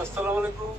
আসসালামু আলাইকুম।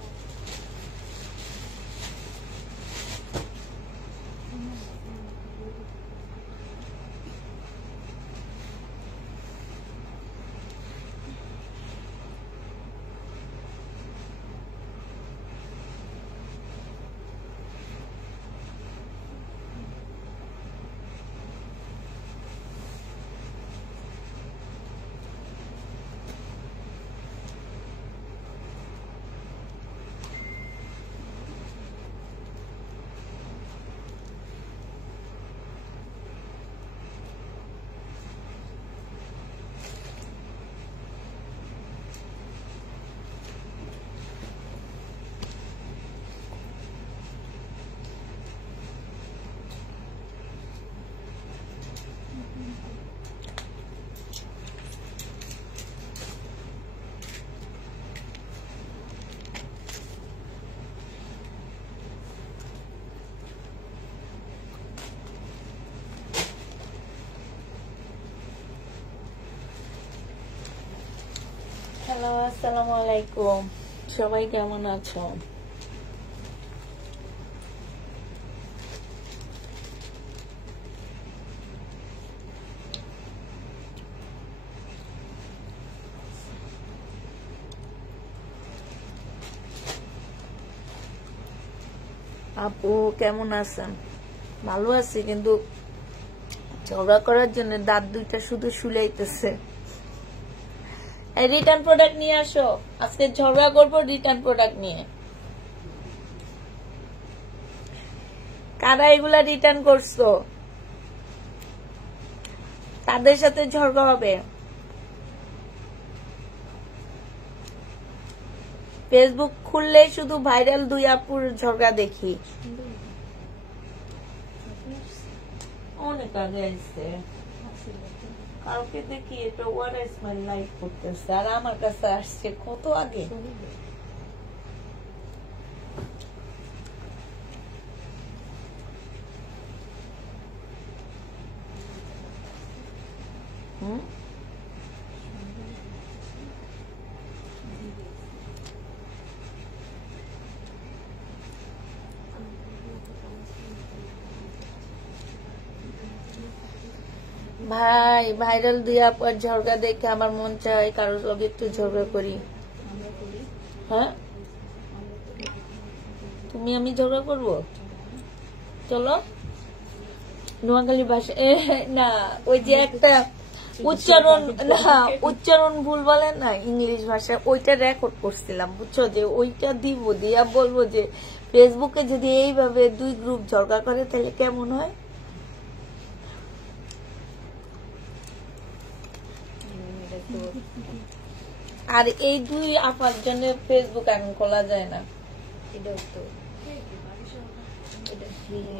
হ্যালো, আসসালামু আলাইকুম। সবাই কেমন আছো? আপু কেমন আছেন? ভালো আছি, কিন্তু ঝগড়া করার জন্য দাঁত দুইটা শুধু শুলাইতেছে। রিটার্ন প্রোডাক্ট নিয়ে আসো, আজকে ঝগড়া করবো রিটার্ন প্রোডাক্ট নিয়ে। কারা এগুলা রিটার্ন করছো তাদের সাথে ঝগড়া হবে। ফেসবুক খুললে শুধু ভাইরাল দুই আপুর ঝগড়া দেখি। অনেক আগে আসছে, কাউকে দেখি এটা ওয়ার স্মাইল লাইক করতেছে, আর আমার কাছে আসছে কত আগে। ভাই ভাইরাল দিয়া পর ঝগড়া দেখে আমার মন চায় কারোর লগে একটু ঝগড়া করি। হ্যাঁ, তুমি আমি ঝগড়া করব, চলো। নোয়াখালী ভাষা না, ওই যে একটা উচ্চারণ, না উচ্চারণ ভুল বলে না ইংলিশ ভাষা, ওইটা রেকর্ড করছিলাম বুঝছো, যে ওইটা দিব, দিয়া বলবো যে ফেসবুকে যদি এইভাবে দুই গ্রুপ ঝগড়া করে তাহলে কেমন হয়। আর এই দুই আপার জন্য ফেসবুক এখন খোলা যায় না।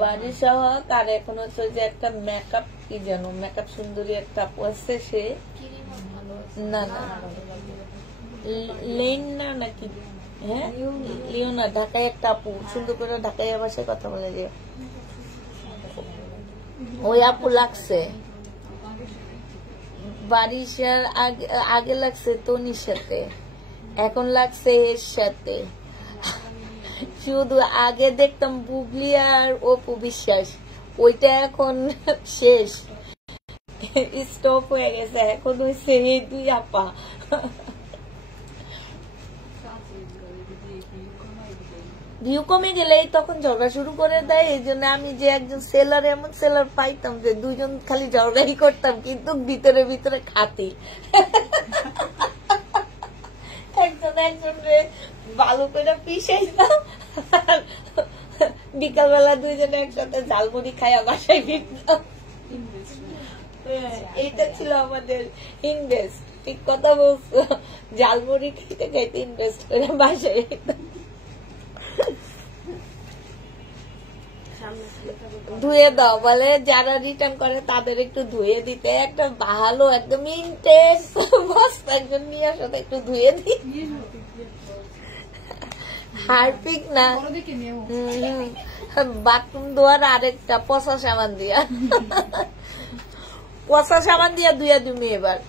বাড়ি সহায়ক, আর এখন হচ্ছে যে একটা মেকআপ, কি জানো মেকআপ সুন্দরী একটা আপু আছে, সে না না লেন না নাকি, হ্যাঁ লিওনা, ঢাকায় একটা আপু সুন্দর করে ঢাকাইয়া ভাষায় কথা বলে, যে ওই আপু লাগছে। বারিশার আগে লাগছে তনির সাথে, এখন লাগছে এর সাথে। শুধু আগে দেখতাম বুবলি আর অপু বিশ্বাস, ওইটা এখন শেষ, স্টপ হয়ে গেছে, এখন হয়েছে এই দুই আপা। ভিউ কমে গেলেই তখন ঝগড়া শুরু করে দেয়। এই জন্য আমি যে একজন সেলার, এমন সেলার পাইতাম যে দুইজন খালি ঝগড়াই করতাম, কিন্তু ভিতরে ভিতরে খাতি। একজন একজনরে ভালো করে পিসাইতাম, বিকালবেলা দুইজনে একসাথে ঝালমুড়ি খাইয়া বাসায় ফিরতাম। এইটা ছিল আমাদের ইনভেস্ট। ঠিক কথা বলছো, ঝালমুড়ি খাইতে খাইতে ইনভেস্ট করে বাসায় ফিরতাম। ধুয়ে দাও বলে, যারা রিটার্ন করে তাদের একটু ধুয়ে দিতে, একটা ভালো একদম ইনটেন্স বস্তা একজন নিয়ে আসতে একটু ধুয়ে দিই। হারপিক না, বাথরুম ধোয়ার আরেকটা পচা সাবান দিয়া, পচা সাবান দিয়া ধুয়ে তুমি এবার।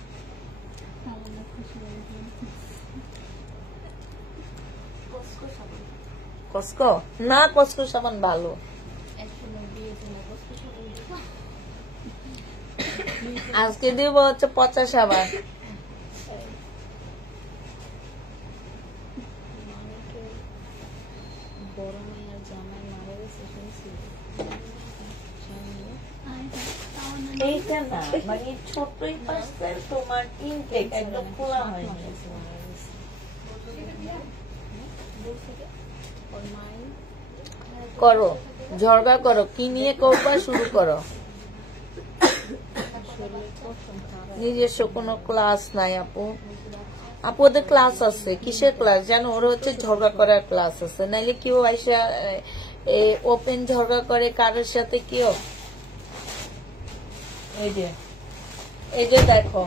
কসকো না, কসকো সাবান ভালো। আজকে দিব হচ্ছে পচা সাবান। এইটা না মানে ছোট্টই পার্সেল, তোমার ইনটেক একদম খোলা হয়নি। করো ঝরগা করো, কি নিয়ে করবা শুরু করো। নিজস্ব কোনো ক্লাস নাই আপু, আপু ওদের ক্লাস আছে। কিসের ক্লাস জানো? ওরা হচ্ছে ঝগড়া করার ক্লাস আছে, নাইলে কেউ আইসা ওপেন ঝগড়া করে কারোর সাথে কেউ। এই যে দেখো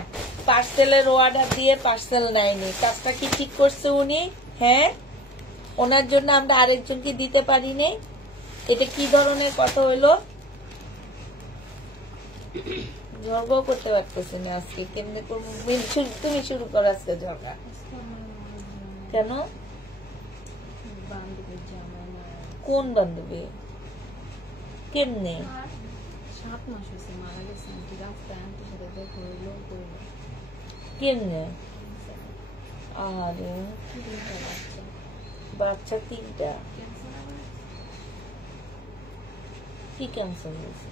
পার্সেলের অর্ডার দিয়ে পার্সেল নেয়নি, কাজটা কি ঠিক করছে উনি? হ্যাঁ, ওনার জন্য আমরা আরেকজনকে দিতে পারিনি। এটা কি ধরনের কথা হইলো? ঝগড়া করতে পারতেছি না আজকে, কেমনে করবো? তুমি শুরু করো আজকে ঝগড়া। কেন? কোন বান্ধবী? কেমনে? 7 মাস হয়েছে মারা গেছে, রাস্তায় আন্টির সাথে দেখা হইলো কেমনে? আরে বাচ্চা 3টা। কি ক্যান্সার হয়েছে?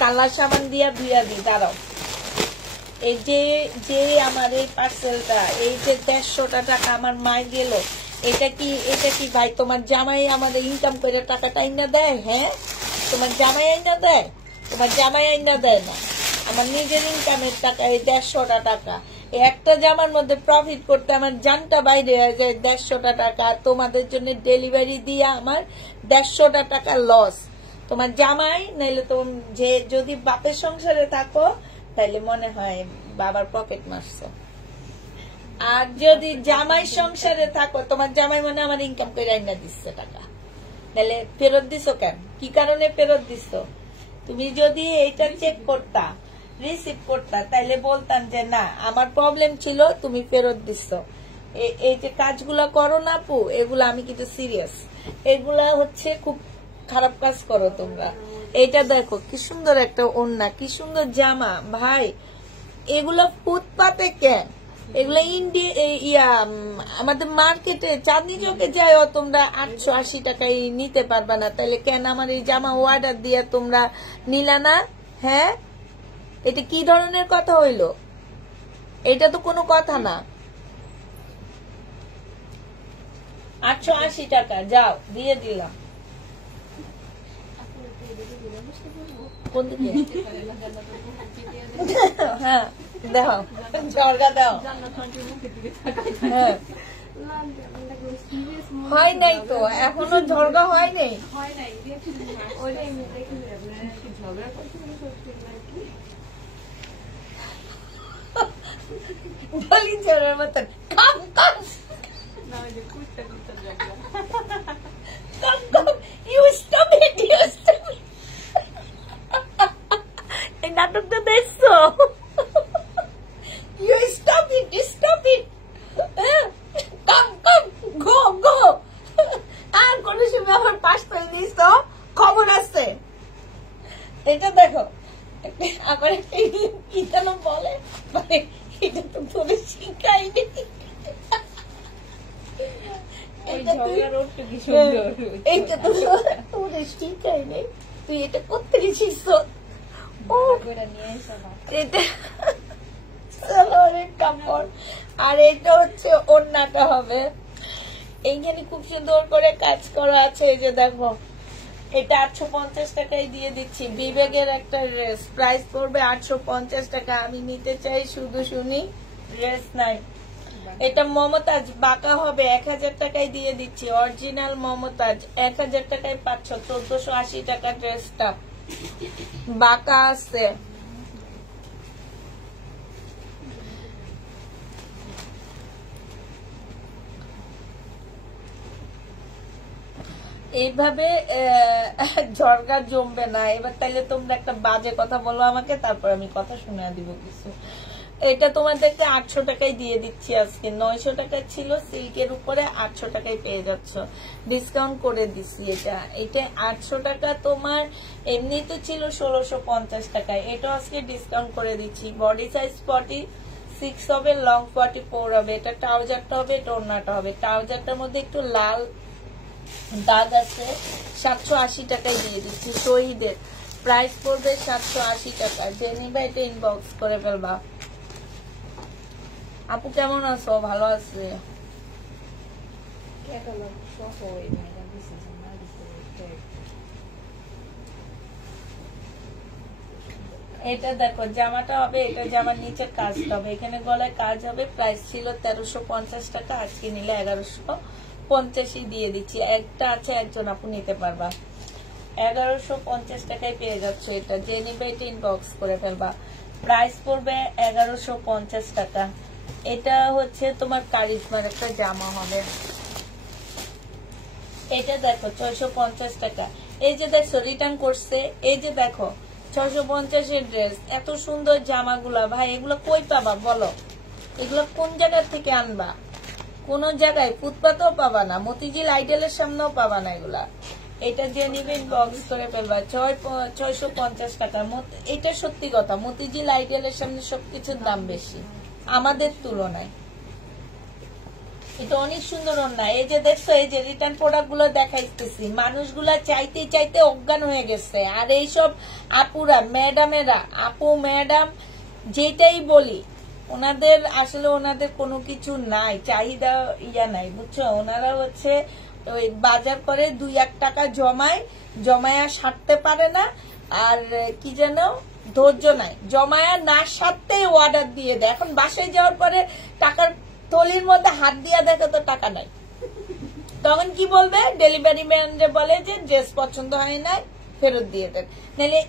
কালা সাবান দিয়া ধুইয়া দি। দাঁড়াও, এই যে আমার এই পার্সেলটা, এই যে 150টা টাকা আমার মায় গেল, এটা কি ভাই তোমার জামাই আমাদের ইনকাম করে টাকাটা আইনা দেয়? হ্যাঁ, তোমার জামাই আইনা দেয়? তোমার জামাই আইনা দেয় না, আমার নিজের ইনকামের টাকা। এই 150টা টাকা, এই একটা জামার মধ্যে প্রফিট করতে আমার জানটা বাইরে হয়ে যায়। 150টা টাকা তোমাদের জন্য ডেলিভারি দিয়ে আমার 150টা টাকা লস। তোমার জামাই নাইলে তুমি যে যদি বাপের সংসারে থাকো তাইলে মনে হয় বাবার পকেট মারছো, আর যদি জামাই সংসারে থাকো তোমার জামাই মনে আমার ইনকাম করে আইনা দিচ্ছে টাকা। তাহলে ফেরত দিছো কেন? কি কারণে ফেরত দিছো? তুমি যদি এইটা চেক করতা, রিসিভ করতা, তাইলে বলতাম যে না আমার প্রবলেম ছিল, তুমি ফেরত দিছো। এই যে কাজগুলা করো না আপু, এগুলা আমি কিন্তু সিরিয়াস, এগুলা হচ্ছে খুব খারাপ কাজ করো তোমরা। এইটা দেখো কি সুন্দর একটা ওড়না, কি সুন্দর জামা ভাই, এগুলা ফুটপাতে কেন? এগুলা আমাদের মার্কেটে চাঁদনি চকে যায় তোমরা 880 টাকায় নিতে পারবা না, তাহলে কেন আমার এই জামা অর্ডার দিয়ে তোমরা নিলা না? হ্যাঁ, এটা কি ধরনের কথা হইলো? এটা তো কোনো কথা না। 880 টাকা যাও দিয়ে দিলাম। কোন দিকে? হ্যাঁ দাও, ঝরগা দাও। হ্যাঁ হয় নাই তো, এখনো ঝরগা হয় নাই। বলি ঝড়ের মতন কাম কাম এই নাটকটা দেখছো? You stop it, come, go. আর কোন সময় আমার পাশ করে দিস তো খবর আছে। এটা দেখো আবার কি যেন বলে, মানে এটা তো তোরে শিখাইনি। এইটা তো তোরে শিখাইনি, তুই এটা করতে গেছিস। কাপড় আর এটা হচ্ছে ওড়নাটা হবে। এইখানে খুব সুন্দর করে কাজ করা আছে। এই যে দেখো, এটা 850 টাকায় দিয়ে দিচ্ছি। বিবেকের একটা ড্রেস প্রাইস পড়বে 850 টাকা। আমি নিতে চাই, শুধু শুনি ড্রেস নাই। এটা মমতাজ বাঁকা হবে 1000 টাকায় দিয়ে দিচ্ছি। অরিজিনাল মমতাজ 1000 টাকায় পাচ্ছ। 1480 টাকা ড্রেসটা, বাঁকা আছে। এইভাবে ঝড়গা জমবে না এবার। তাইলে তোমরা একটা বাজে কথা বলো আমাকে, তারপর আমি কথা শুনে দিব কিছু। এটা তোমাদেরকে 800 টাকায় দিয়ে দিচ্ছি আজকে। 900 টাকা ছিল সিল্কের উপরে, 800 টাকায় পেয়ে যাচ্ছ, ডিসকাউন্ট করে দিচ্ছি। এটা 800 টাকা তোমার এমনি তো ছিল 1650 টাকায়, এটা আজকে ডিসকাউন্ট করে দিচ্ছি। বডি সাইজ 46 হবে, লং 44 হবে। এটা ট্রাউজারটা হবে, এটা ওড়নাটা হবে। ট্রাউজারটার মধ্যে একটু লাল দাগ আছে, 780 টাকায় দিয়ে দিচ্ছি। শহীদের প্রাইস পড়বে 780 টাকা। যে নিবা এটা ইনবক্স করে ফেলবা। আপু কেমন আছো? ভালো আছে। ক্যাটালগ সহ এই মেয়েরা দিছে যে না দিছে ট্যাগ। এটা দেখো জামাটা হবে, এটা জামার নিচে কাজটা হবে, এখানে গলায় কাজ হবে। প্রাইস ছিল 1350 টাকা, আজকে নিলে 1150 দিয়ে দিচ্ছি। একটা আছে, একজন আপু নিতে পারবা। 1150 টাকায় পেয়ে যাচ্ছ এটা। যে নিবে এটা ইনবক্স করে ফেলবা। প্রাইস পড়বে 1150 টাকা। এটা হচ্ছে তোমার কারিজমার একটা জামা হবে। এটা দেখো 650 টাকা। এই যে দেখো রিটার্ন করছে, এই যে দেখো 650 এর ড্রেস। এত সুন্দর জামাগুলা ভাই, এগুলো কই পাবা বলো? এগুলো কোন জায়গা থেকে আনবা? কোন জায়গায় ফুটপাতেও পাবা না, মতিঝিল আইডেলের সামনেও পাবা না এগুলা। এটা যে নিবেন বক্স করে ফেলবা। 650 টাকা। এটা সত্যি কথা, মতিঝিল আইডেলের সামনে সবকিছুর দাম বেশি আমাদের তুলনায়। এটা অনেক সুন্দর অন্যায়। এই যে দেখছো, এই যে রিটার্ন প্রোডাক্ট গুলো দেখাইতেছি, মানুষগুলা চাইতে চাইতে অজ্ঞান হয়ে গেছে। আর এইসব আপুরা, ম্যাডামেরা, আপু ম্যাডাম যেটাই বলি, ওনাদের আসলে ওনাদের কোনো কিছু নাই, চাহিদা নাই, বুঝছো? ওনারা হচ্ছে ওই বাজার করে 2-1 টাকা জমায়া সারতে পারে না। আর কি যেন ধৈর্য নাই, জমায়া না সারতে অর্ডার দিয়ে দেয়। এখন বাসায় যাওয়ার পরে টাকার থলির মধ্যে হাত দিয়া দেখে তো টাকা নাই, তখন কি বলবে? ডেলিভারি ম্যানরে বলে যে ড্রেস পছন্দ হয় না, ফেরত দিয়ে দেন। নাহলে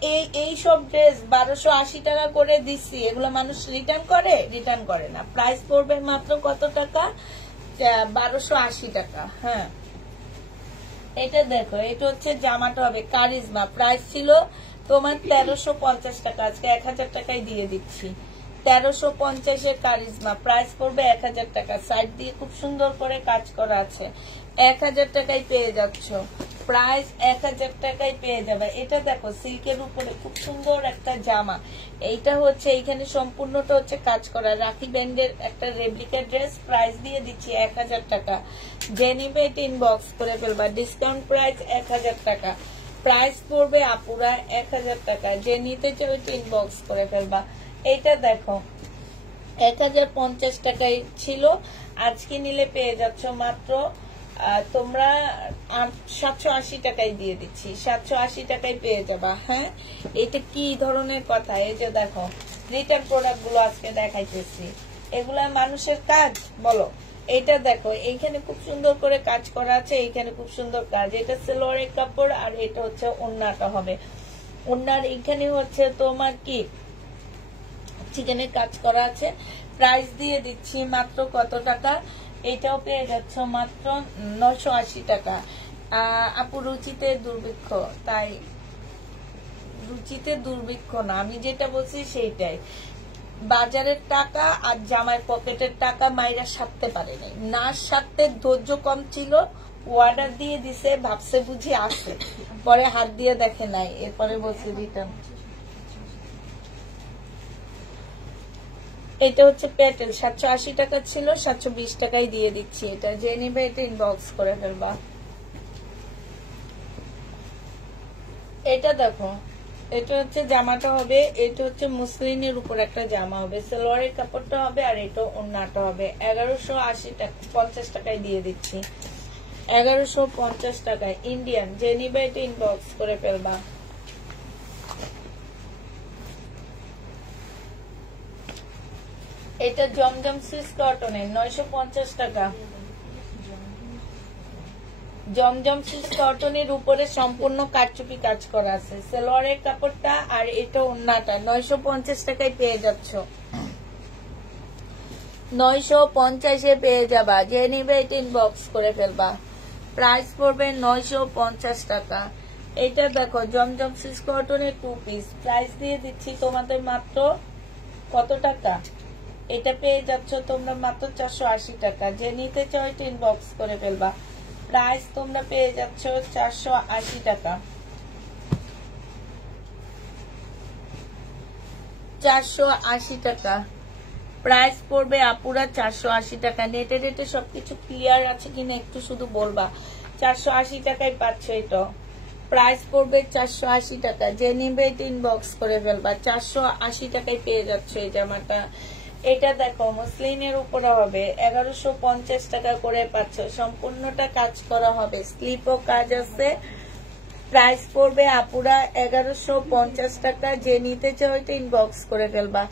এই সব ড্রেস 1280 টাকা করে দিচ্ছি, এগুলো মানুষ রিটার্ন করে না। প্রাইস পড়বে মাত্র কত টাকা? 1280 টাকা। হ্যাঁ, এটা দেখো, এটা হচ্ছে জামাটা হবে কারিজমা। প্রাইস ছিল তোমার 1350 টাকা, আজকে 1000 টাকায় দিয়ে দিচ্ছি। 1350 এর কারিজমা, প্রাইস পড়বে 1000 টাকা। সাইড দিয়ে খুব সুন্দর করে কাজ করা আছে, 1000 টাকায় পেয়ে যাচ্ছ। প্রাইস 1000 টাকায় পেয়ে যাবে। এটা দেখো সিল্কের উপরে খুব সুন্দর একটা জামা। এইটা হচ্ছে এইখানে সম্পূর্ণটা হচ্ছে কাজ করা, রাখি ব্যান্ডের একটা রেপ্লিকা ড্রেস। প্রাইস দিয়ে দিচ্ছি 1000 টাকা। যে নিবে এটা ইনবক্স করে ফেলবা। ডিসকাউন্ট প্রাইস 1000 টাকা। প্রাইস পড়বে আপুরা 1000 টাকা। যে নিতে চাও এটা ইনবক্স করে ফেলবা। এইটা দেখো 1050 টাকায় ছিল, আজকে নিলে পেয়ে যাচ্ছ মাত্র তোমরা 780 টাকায় দিয়ে দিচ্ছি। 780 টাকায় পেয়ে যাবা। হ্যাঁ, এটা কি ধরনের কথা? এই যে দেখো রিটার্ন প্রোডাক্ট গুলো আজকে দেখাইতেছি, এগুলা মানুষের কাজ বলো? এটা দেখো এইখানে খুব সুন্দর করে কাজ করা আছে, এইখানে খুব সুন্দর কাজ। এটা সালোয়ারের কাপড়, আর এটা হচ্ছে ওড়নাটা হবে। ওড়নার এইখানে হচ্ছে তোমার কি চিকেনের কাজ করা আছে। প্রাইস দিয়ে দিচ্ছি মাত্র কত টাকা? এটাও পেয়ে যাচ্ছ মাত্র 980 টাকা। আপু রুচিতে দুর্ভিক্ষ, তাই রুচিতে দুর্ভিক্ষ না, আমি যেটা বলছি সেইটাই। বাজারের টাকা আর জামাই পকেটের টাকা মাইরা সারতে পারেনি, না সারতে ধৈর্য কম ছিল, অর্ডার দিয়ে দিছে, ভাবছে বুঝি আসে, পরে হাত দিয়ে দেখে নাই, এরপরে বলছে রিটার্ন। এটা হচ্ছে পেটেল, 780 টাকা ছিল, 720 টাকায় দিয়ে দিচ্ছি। এটা যে নিবে এটা ইনবক্স করে ফেলবা। এটা দেখো, এটা হচ্ছে জামাটা হবে, এটা হচ্ছে মুসলিনের উপর একটা জামা হবে, সালোয়ারের কাপড়টা হবে, আর এটা ওড়নাটা হবে। 1180 টাকা, 50 টাকায় দিয়ে দিচ্ছি। 1150 টাকায় ইন্ডিয়ান। যে নিবে এটা ইনবক্স করে ফেলবা। এটা জমজম সুইস কটনের, 950 টাকা। জমজম সুইস কটনের উপরে সম্পূর্ণ কারচুপি কাজ করা আছে, সালোয়ারের কাপড়টা আর এটা ওড়নাটা। 950 টাকায় পেয়ে যাচ্ছ, 950 পেয়ে যাবা। যে নিবে এটা ইনবক্স করে ফেলবা। প্রাইস পড়বে 950 টাকা। এটা দেখো জমজম সিল্ক কটনের 2 পিস, প্রাইস দিয়ে দিচ্ছি তোমাদের মাত্র কত টাকা? এটা পেয়ে যাচ্ছ তোমরা মাত্র 480 টাকা। যে নিতে চাও এটা ইনবক্স করে ফেলবা। প্রাইস তোমরা পেয়ে যাচ্ছ 480 টাকা। 480 টাকা প্রাইস পড়বে আপুরা, 480 টাকা। নেটে রেটে সবকিছু ক্লিয়ার আছে কিনা একটু শুধু বলবা। 480 টাকায় পাচ্ছ এটা। প্রাইস পড়বে 480 টাকা। যে নিবে এটা ইনবক্স করে ফেলবা। 480 টাকায় পেয়ে যাচ্ছ এই জামাটা। এটা দেখো মসলিনের উপরে হবে, 1150 টাকা করে পাচ্ছ। সম্পূর্ণটা কাজ করা হবে, স্লিপও কাজ আছে। প্রাইস পড়বে আপুরা 1150 টাকা। যে নিতে চাও এটা ইনবক্স করে ফেলবা।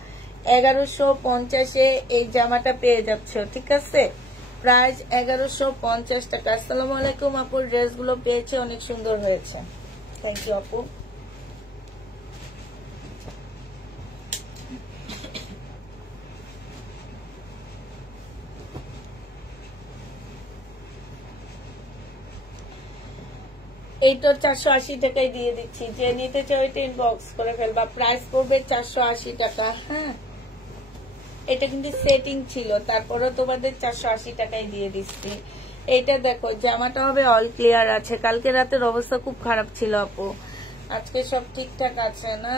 1150-এ এই জামাটা পেয়ে যাচ্ছ, ঠিক আছে? প্রাইস 1150 টাকা। আসসালামু আলাইকুম আপু, ড্রেসগুলো পেয়েছে, অনেক সুন্দর হয়েছে। থ্যাংক ইউ আপু। এইটা 480 টাকায় দিয়ে দিচ্ছি। যে নিতে চাও এটা ইনবক্স করে ফেলবা। প্রাইস পড়বে 480 টাকা। হ্যাঁ, এটা কিন্তু সেটিং ছিল, তারপরে তোমাদের 480 টাকায় দিয়ে দিচ্ছি। এইটা দেখো জামাটা হবে অল ক্লিয়ার আছে। কালকে রাতের অবস্থা খুব খারাপ ছিল আপু, আজকে সব ঠিকঠাক আছে না।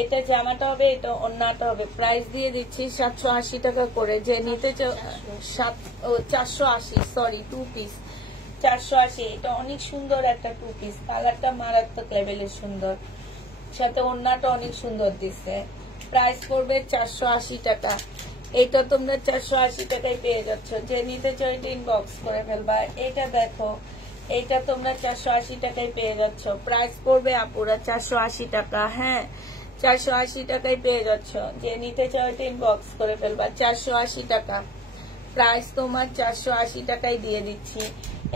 এটা জামাটা হবে, এটা ওন্নাটা হবে। প্রাইস দিয়ে দিচ্ছি 780 টাকা করে। যে নিতে চাও 480, সরি 2 পিস 480। এটা অনেক সুন্দর একটা 2 পিস, কালারটা মারাত্মক লেভেলের সুন্দর, সাথে ওন্নাটা অনেক সুন্দর দিচ্ছে। প্রাইস পড়বে 480 টাকা। এটা তোমরা 480 টাকায় পেয়ে যাচ্ছ। যে নিতে চাও এটা ইনবক্স করে ফেলবা। এটা দেখো, এটা তোমরা 480 টাকায় পেয়ে যাচ্ছ। প্রাইস পড়বে আপুরা 480 টাকা। হ্যাঁ, 480 টাকায় পেয়ে যাচ্ছ। যে নিতে চাও এটা ইনবক্স করে ফেলবা। 480 টাকা প্রাইস তোমার, 480 টাকায় দিয়ে দিচ্ছি।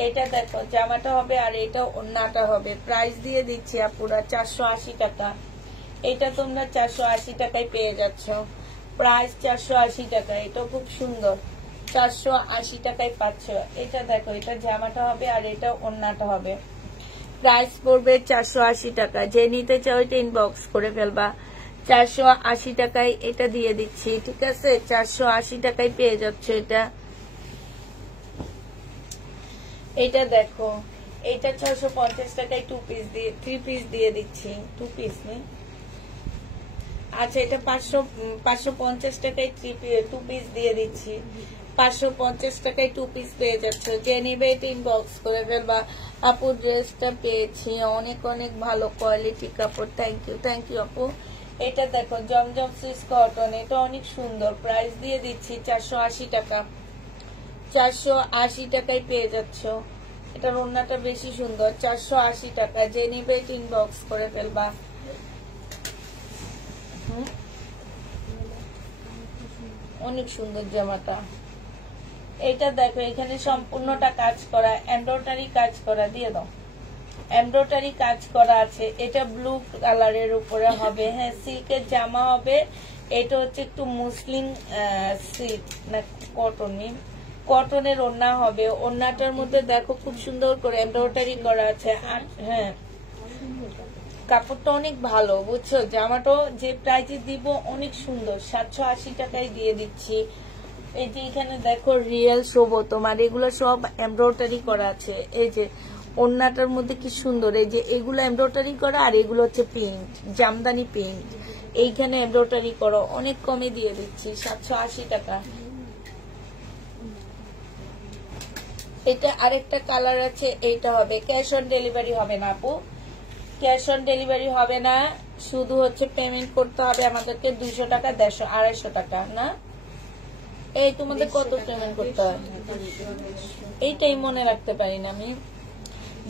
এটা দেখো জামাটা হবে আর এটা ওন্নাটা হবে। প্রাইস দিয়ে দিচ্ছি আপুরা 480 টাকা। এটা তোমরা 480 টাকায় পেয়ে যাচ্ছ। প্রাইস 480 টাকা। এটা খুব সুন্দর, 480 টাকায় পাচ্ছ। এটা দেখো, এটা জামাটা হবে আর এটা ওন্নাটা হবে। প্রাইস পড়বে 480 টাকা। যে নিতে চাও এটা ইনবক্স করে ফেলবা। 480 টাকায় এটা দিয়ে দিচ্ছি, ঠিক আছে? 480 টাকায় পেয়ে যাচ্ছ এটা। এটা দেখো, এটা 650 টাকায় 2 পিস দিয়ে 3 পিস দিয়ে দিচ্ছি। 2 পিস নেই, আচ্ছা এটা 550 টাকায় 2 পিস দিয়ে দিচ্ছি। 550 টাকায় 2 পিস পেয়ে যাচ্ছ। যে নিবে এটা ইনবক্স করে ফেলবা। আপু ড্রেসটা পেয়েছি, অনেক অনেক ভালো কোয়ালিটি কাপড়। থ্যাংক ইউ আপু। এটা দেখো জমজম সিল্ক কটন, এটা অনেক সুন্দর। প্রাইস দিয়ে দিচ্ছি 480 টাকা। 480 টাকায় পেয়ে যাচ্ছ। এটার ওন্নাটা বেশি সুন্দর, 480 টাকা। যে নিবে এটা ইনবক্স করে ফেলবা। অনেক সুন্দর জামাটা। এটা দেখো এখানে সম্পূর্ণটা কাজ করা, এমব্রয়ডারি কাজ করা, দিয়ে দাও। এমব্রয়ডারি কাজ করা আছে। এটা ব্লু কালারের উপরে হবে। হ্যাঁ, সিল্কের জামা হবে। এটা হচ্ছে একটু মুসলিম সিল্ক না কটনের ওন্না হবে। ওন্নাটার মধ্যে দেখো খুব সুন্দর করে এমব্রয়ডারি করা আছে। আর হ্যাঁ, কাপড়টা অনেক ভালো, বুঝছো? জামাটাও যে প্রাইজে দিব অনেক সুন্দর, 780 টাকায় দিয়ে দিচ্ছি। এই যে এখানে দেখো রিয়েল শোভ, তোমার এগুলো সব এমব্রয়ডারি করা আছে। এই যে ওন্নাটার মধ্যে কি সুন্দর, এই যে এগুলো এমব্রয়ডারি করা আর এগুলো হচ্ছে প্রিন্ট, জামদানি প্রিন্ট। এইখানে এমব্রয়ডারি করো, অনেক কমে দিয়ে দিচ্ছি, 780 টাকা। এটা আরেকটা কালার আছে, এইটা হবে। ক্যাশ অন ডেলিভারি হবে না আপু, ক্যাশ অন ডেলিভারি হবে না। শুধু হচ্ছে পেমেন্ট করতে হবে আমাদেরকে 200 টাকা, 150, 250 টাকা না। এই তোমাদের কত পেমেন্ট করতে হয় এইটাই মনে রাখতে পারি না আমি।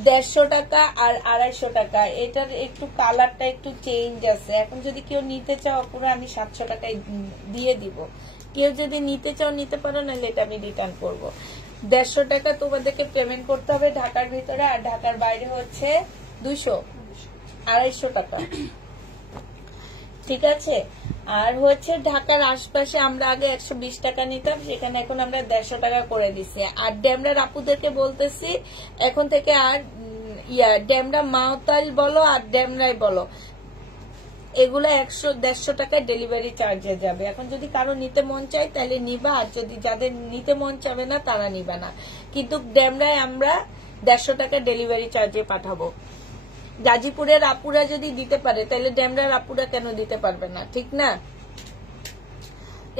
150 টাকা আর 250 টাকা। এটার একটু কালারটা একটু চেঞ্জ আছে। এখন যদি কেউ নিতে চাও পুরো আমি 700 টাকায় দিয়ে দিব। কেউ যদি নিতে চাও নিতে পারো, নাহলে এটা আমি রিটার্ন করবো। 150 টাকা তোমাদেরকে পেমেন্ট করতে হবে ঢাকার ভিতরে, আর ঢাকার বাইরে হচ্ছে 200, 250 টাকা, ঠিক আছে? আর হচ্ছে ঢাকার আশপাশে আমরা আগে 120 টাকা নিতাম, সেখানে এখন আমরা 150 টাকা করে দিছি। আর ডেমরার আপুদেরকে বলতেছি এখন থেকে আর ডেমরা মাওতাল বলো আর ডেমরাই বলো, এগুলো 100-150 টাকায় ডেলিভারি চার্জে যাবে। এখন যদি কারো নিতে মন চায় তাহলে নিবা, আর যদি যাদের নিতে মন চাবে না তারা নিবা না। কিন্তু ডেমরায় আমরা 150 টাকা ডেলিভারি চার্জে পাঠাবো। গাজীপুরের আপুরা যদি দিতে পারে তাহলে ডেমরার আপুরা কেন দিতে পারবে না, ঠিক না?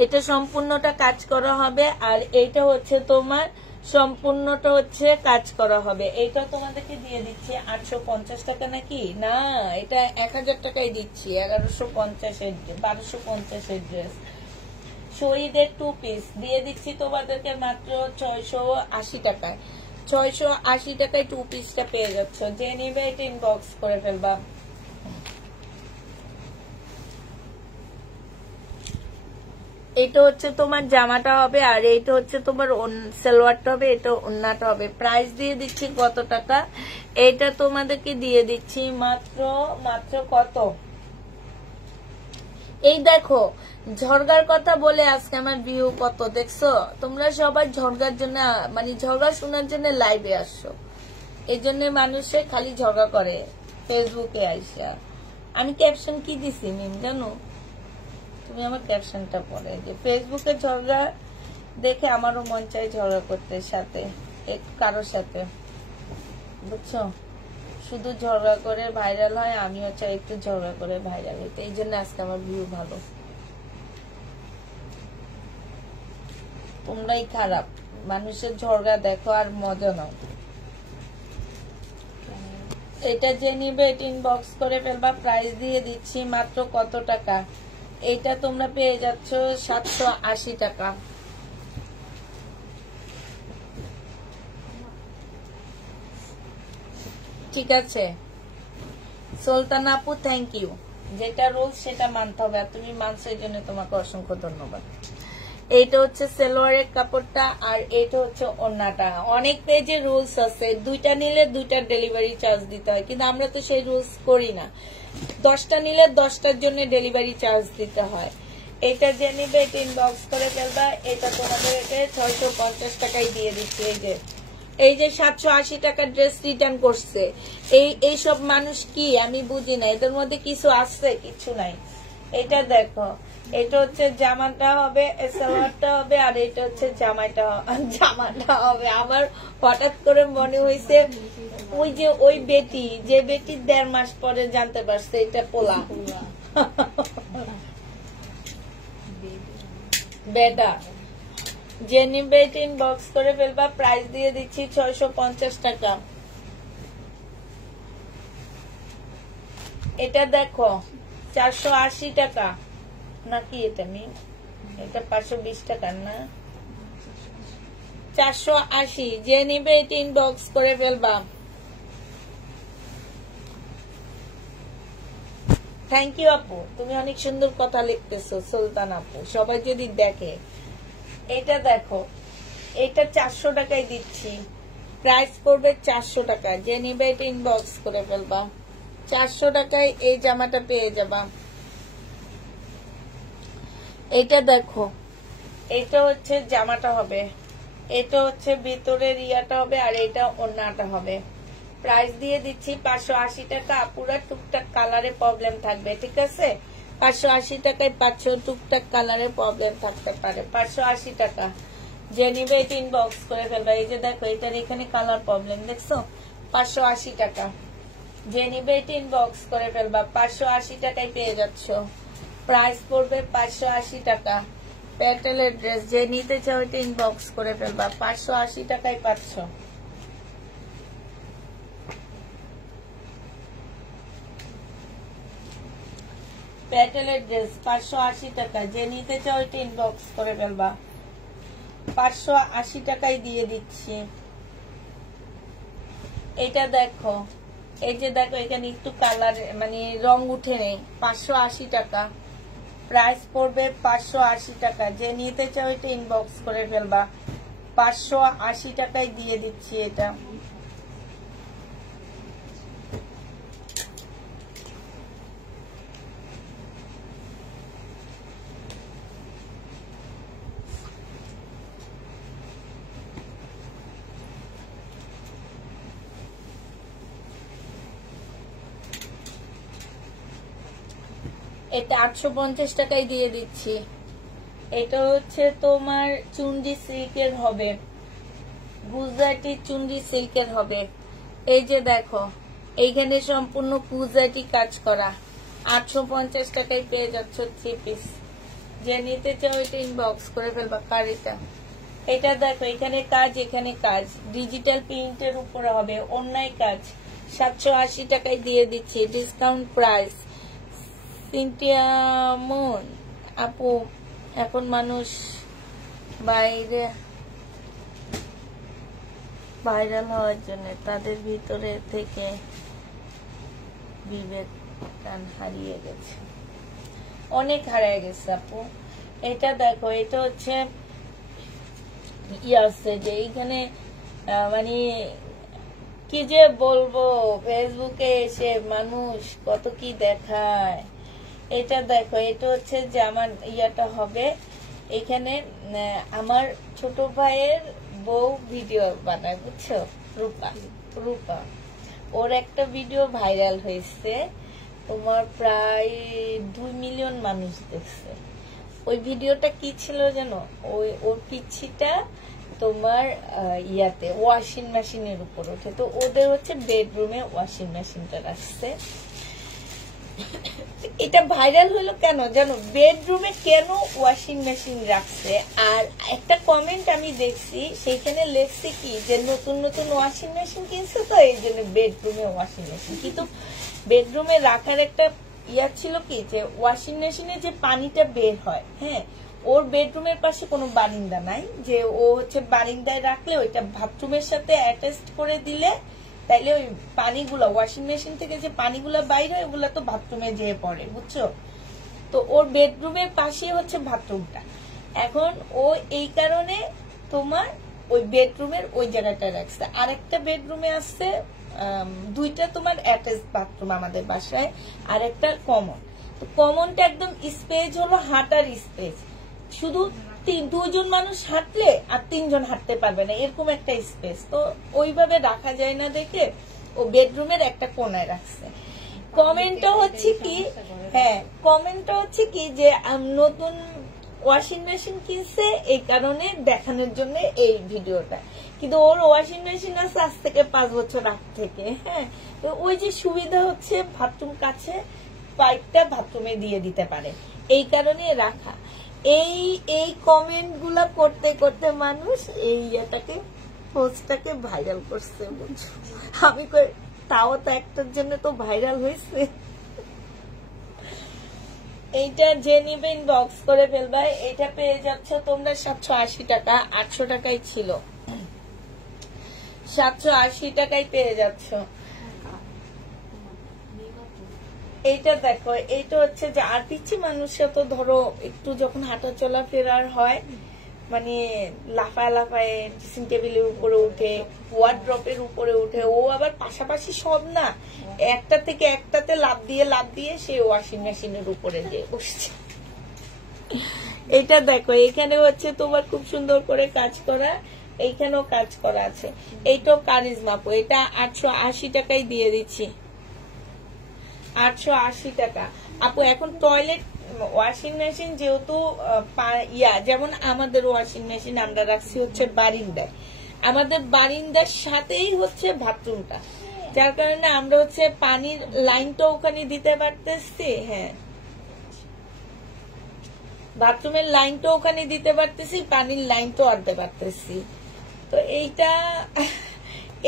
এটা সম্পূর্ণটা কাজ করা হবে, আর এইটা হচ্ছে তোমার সম্পূর্ণটা হচ্ছে কাজ করা হবে। এইটা তোমাদেরকে দিয়ে দিচ্ছি 850 টাকা নাকি না, এটা 1000 টাকায় দিচ্ছি। 1150-এর 1250-এর ড্রেস শহীদের 2 পিস দিয়ে দিচ্ছি তোমাদেরকে মাত্র 680 টাকায়। 680 টাকায় 2 পিসটা পেয়ে যাচ্ছ। যে নিবে এটা ইনবক্স করে ফেলবা। এটা হচ্ছে তোমার জামাটা হবে, আর এইটা হচ্ছে তোমার সালোয়ারটা হবে, এটা ওন্নাটা হবে। প্রাইস দিয়ে দিচ্ছি কত টাকা, এটা তোমাদেরকে দিয়ে দিচ্ছি মাত্র কত, এই দেখো ঝরগার কথা বলে আজকে আমার ভিউ কত দেখছো তোমরা সবাই। ঝরগার জন্য মানে ঝরগা শোনার জন্য লাইভে আসছো, এই জন্য মানুষে খালি ঝগড়া করে ফেসবুকে আইসা। আমি ক্যাপশন কি দিছি মিম জানো? তুমি আমার ক্যাপশনটা পড়ে যে ফেসবুকে ঝগড়া দেখে আমারও মন চাই ঝগড়া করতে সাথে কারোর সাথে, বুঝছো? শুধু ঝগড়া করে ভাইরাল হয়, আমিও চাই একটু ঝগড়া করে ভাইরাল হইতে, এই জন্য আজকে আমার ভিউ ভালো। তোমরাই খারাপ, মানুষের ঝগড়া দেখো আর মজা নাও। এটা যে নিবে এটা ইনবক্স করে ফেলবা। প্রাইস দিয়ে দিচ্ছি মাত্র কত টাকা, এইটা তোমরা পেয়ে যাচ্ছ 780 টাকা। ঠিক আছে সুলতান আপু, থ্যাংক ইউ। যেটা রুলস সেটা মানতে হবে, আর তুমি মানছো এই জন্য তোমাকে অসংখ্য ধন্যবাদ। এইটা হচ্ছে সালোয়ারের কাপড়টা, আর এইটা হচ্ছে ওড়নাটা। অনেক পেজে রুলস আছে, 2টা নিলে 2টার ডেলিভারি চার্জ দিতে হয়, কিন্তু আমরা তো সেই রুলস করি না। 10টা নিলে 10টার জন্য ডেলিভারি চার্জ দিতে হয়। এটা যে নিবে এটা ইনবক্স করে ফেলবা। এটা তোমাদের 650 টাকায় দিয়ে দিচ্ছি। এই যে 780 টাকার ড্রেস রিটার্ন করছে, এইসব মানুষ কি আমি বুঝি না, এদের মধ্যে কিছু আছে কিছু নাই। এটা দেখো, এটা হচ্ছে জামাটা হবে, সালোয়ারটা হবে, আর এটা হচ্ছে জামাটা হবে। আমার হঠাৎ করে মনে হয়েছে ওই যে ওই বেটি, যে বেটির 1.5 মাস পরে জানতে পারছে এটা পোলা বেটা। যে নিবে এটা ইনবক্স করে ফেলবা। প্রাইস দিয়ে দিচ্ছি 650 টাকা। এটা দেখো 480 টাকা নাকি, এটা এটা 520 টাকা না, 480। যে নিবে এটা ইনবক্স করে ফেলবা। থ্যাংক ইউ আপু, তুমি অনেক সুন্দর কথা লিখতেছো সুলতান আপু, সবাই যদি দেখে। এটা দেখো, এটা 400 টাকায় দিচ্ছি। প্রাইস পড়বে 400 টাকা। যে নিবে এটা ইনবক্স করে ফেলবা। 400 টাকায় এই জামাটা পেয়ে যাবা। এটা দেখো, এটা হচ্ছে জামাটা হবে, এটা হচ্ছে ভিতরের ইয়াটা হবে, আর এটা ওড়নাটা হবে। প্রাইস দিয়ে দিচ্ছি 580 টাকা। আপুরা টুকটাক কালারে প্রবলেম থাকবে, ঠিক আছে? 580 টাকায় 500, টুকটাক কালারে প্রবলেম থাকতে পারে। 580 টাকা। যে নিবে এটা ইনবক্স করে ফেলবা। এই যে দেখো, এটার এখানে কালার প্রবলেম দেখছো, 580 টাকা। যে নিবে এটা ইনবক্স করে ফেলবা। 580 টাকায় পেয়ে যাচ্ছ। প্রাইস পড়বে 580 টাকা। প্যাটেলের ড্রেস যে নিতে চাও এটা ইনবক্স করে ফেলবা। 580 টাকায় পাচ্ছ। প্যাটেলের ড্রেস 580 টাকা। যে নিতে চাও এটা ইনবক্স করে ফেলবা। 580 টাকায় দিয়ে দিচ্ছি। এটা দেখো, এই যে দেখো এখানে একটু কালার মানে রং উঠে নেই। 580 টাকা। প্রাইস পড়বে 580 টাকা। যে নিতে চাও এটা ইনবক্স করে ফেলবা। 580 টাকায় দিয়ে দিচ্ছি এটা। এটা 850 টাকায় দিয়ে দিচ্ছি। এটা হচ্ছে তোমার চুন্ডি সিল্কের হবে, গুজরাটি চুন্ডি সিল্কের হবে। এই যে দেখো এইখানে সম্পূর্ণ গুজরাটি কাজ করা, 850 টাকায় পেয়ে যাচ্ছ 3 পিস। যে নিতে চাও এটা ইনবক্স করে ফেলবা। কার এটা দেখো এখানে কাজ, এখানে কাজ, ডিজিটাল প্রিন্টের উপরে হবে, অন্যায় কাজ, 780 টাকায় দিয়ে দিচ্ছি, ডিসকাউন্ট প্রাইস। সিনথিয়ামন আপু, এখন মানুষ বাইরে ভাইরাল হওয়ার জন্য তাদের ভিতরে থেকে বিবেক হারিয়ে গেছে, অনেক হারিয়ে গেছে আপু। এটা দেখো এটা হচ্ছে আছে যে এইখানে মানে কি যে বলবো, ফেসবুকে এসে মানুষ কত কি দেখায়। এটা দেখো এটা হচ্ছে যে আমার ইয়াটা হবে, এখানে আমার ছোট ভাইয়ের বউ ভিডিও বানায়, বুঝছো, রূপা রূপা ওর একটা ভিডিও ভাইরাল হয়েছে, তোমার প্রায় 2 মিলিয়ন মানুষ দেখছে। ওই ভিডিওটা কি ছিল জানো, ওর পিচ্ছিটা তোমার ইয়াতে ওয়াশিং মেশিনের উপর ওঠে, তো ওদের হচ্ছে বেডরুমে ওয়াশিং মেশিনটা রাখছে। এটা ভাইরাল হলো কেন জানো, বেডরুমে কেন ওয়াশিং মেশিন রাখছে। আর একটা কমেন্ট আমি দেখছি, সেইখানে লেখছে কি যে নতুন নতুন ওয়াশিং মেশিন কিনছে তো এই জন্য বেডরুমে ওয়াশিং মেশিন। কিন্তু বেডরুমে রাখার একটা ইয়া ছিল কি যে ওয়াশিং মেশিনে যে পানিটা বের হয়, হ্যাঁ, ওর বেডরুমের পাশে কোনো বারিন্দা নাই, যে ও হচ্ছে বারিন্দায় রাখলে ওইটা বাথরুমের সাথে অ্যাটাচ করে দিলে তাইলে ওই পানিগুলো ওয়াশিং মেশিন থেকে যে পানিগুলো বাইর হয় ওগুলো তো বাথরুমে যেয়ে পড়ে, বুঝছো। তো ওর বেডরুমের পাশে হচ্ছে বাথরুমটা, এখন ও এই কারণে তোমার ওই বেডরুমের ওই জায়গাটা রাখছে। আর একটা বেডরুমে আসছে দুইটা তোমার অ্যাটাচ বাথরুম আমাদের বাসায়, আর একটা কমন। তো কমনটা একদম স্পেস হলো হাঁটার স্পেস, শুধু 2জন মানুষ হাঁটলে আর 3জন হাঁটতে পারবে না, এরকম একটা স্পেস। তো ওইভাবে রাখা যায় না দেখে ও বেডরুমের একটা কোনায় রাখছে। কমেন্টটা হচ্ছে কি, হ্যাঁ কমেন্টটা হচ্ছে কি যে নতুন ওয়াশিং মেশিন কিনছে এই কারণে দেখানোর জন্য এই ভিডিওটা। কিন্তু ওর ওয়াশিং মেশিন আছে আজ থেকে 5 বছর আগ থেকে, হ্যাঁ। তো ওই যে সুবিধা হচ্ছে বাথরুম কাছে, পাইপটা বাথরুমে দিয়ে দিতে পারে, এই কারণে রাখা। এই কমেন্ট গুলা করতে করতে মানুষ এই ইয়েটাকে পোস্টটাকে ভাইরাল করছে, বুঝছো। আমি তাও তো একটার জন্য তো ভাইরাল হয়েছে। এইটা যে নিবে ইনবক্স করে ফেলবা। এটা পেয়ে যাচ্ছ তোমরা 780 টাকা, 800 টাকায় ছিল, 780 টাকায় পেয়ে যাচ্ছ। এইটা দেখো এইটা হচ্ছে যে আর পিচ্ছি মানুষরা তো ধরো একটু যখন হাঁটা চলা ফেরার হয় মানে লাফায় লাফায় ড্রেসিং টেবিলের উপরে উঠে, ওয়ার্ড্রপের উপরে উঠে, ও আবার পাশাপাশি সব না, একটা থেকে একটাতে লাফ দিয়ে সে ওয়াশিং মেশিনের উপরে দিয়ে বসছে। এটা দেখো এখানে হচ্ছে তোমার খুব সুন্দর করে কাজ করা, এইখানেও কাজ করা আছে। এইটাও কারিজমা আপু, এটা 880 টাকায় দিয়ে দিচ্ছি, 880 টাকা আপু। এখন টয়লেট ওয়াশিং মেশিন যেহেতু যেমন আমাদের ওয়াশিং মেশিন আমরা রাখছি হচ্ছে বারিন্দায়, আমাদের বারিন্দার সাথেই হচ্ছে বাথরুমটা, যার কারণে আমরা হচ্ছে পানির লাইনটা ওখানে দিতে পারতেছি, হ্যাঁ বাথরুমের লাইনটা ওখানে দিতে পারতেছি, পানির লাইনটাও আনতে পারতেছি। তো এইটা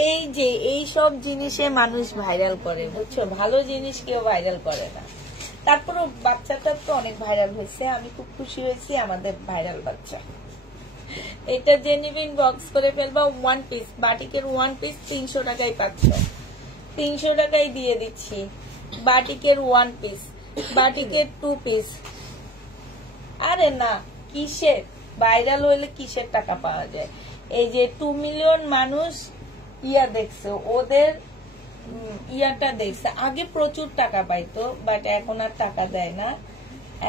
এই যে এই সব জিনিসে মানুষ ভাইরাল করে, বুঝছো, ভালো জিনিস কেউ ভাইরাল করে না। তারপরে বাচ্চাটা তো অনেক ভাইরাল হয়েছে, আমি খুব খুশি হয়েছি আমাদের ভাইরাল বাচ্চা। এটা যে নিবে ইনবক্স করে ফেলবা। 1 পিস বাটিকের 1 পিস 300 টাকায় পাচ্ছ, 300 টাকায় দিয়ে দিচ্ছি। বাটিকের 1 পিস, বাটিকের 2 পিস। আরে না কিসের ভাইরাল হইলে কিসের টাকা পাওয়া যায়। এই যে 2 মিলিয়ন মানুষ ইয়া দেখছে, ওদের ইয়াটা দেখছে। আগে প্রচুর টাকা পাইতো, বাট এখন আর টাকা দেয় না।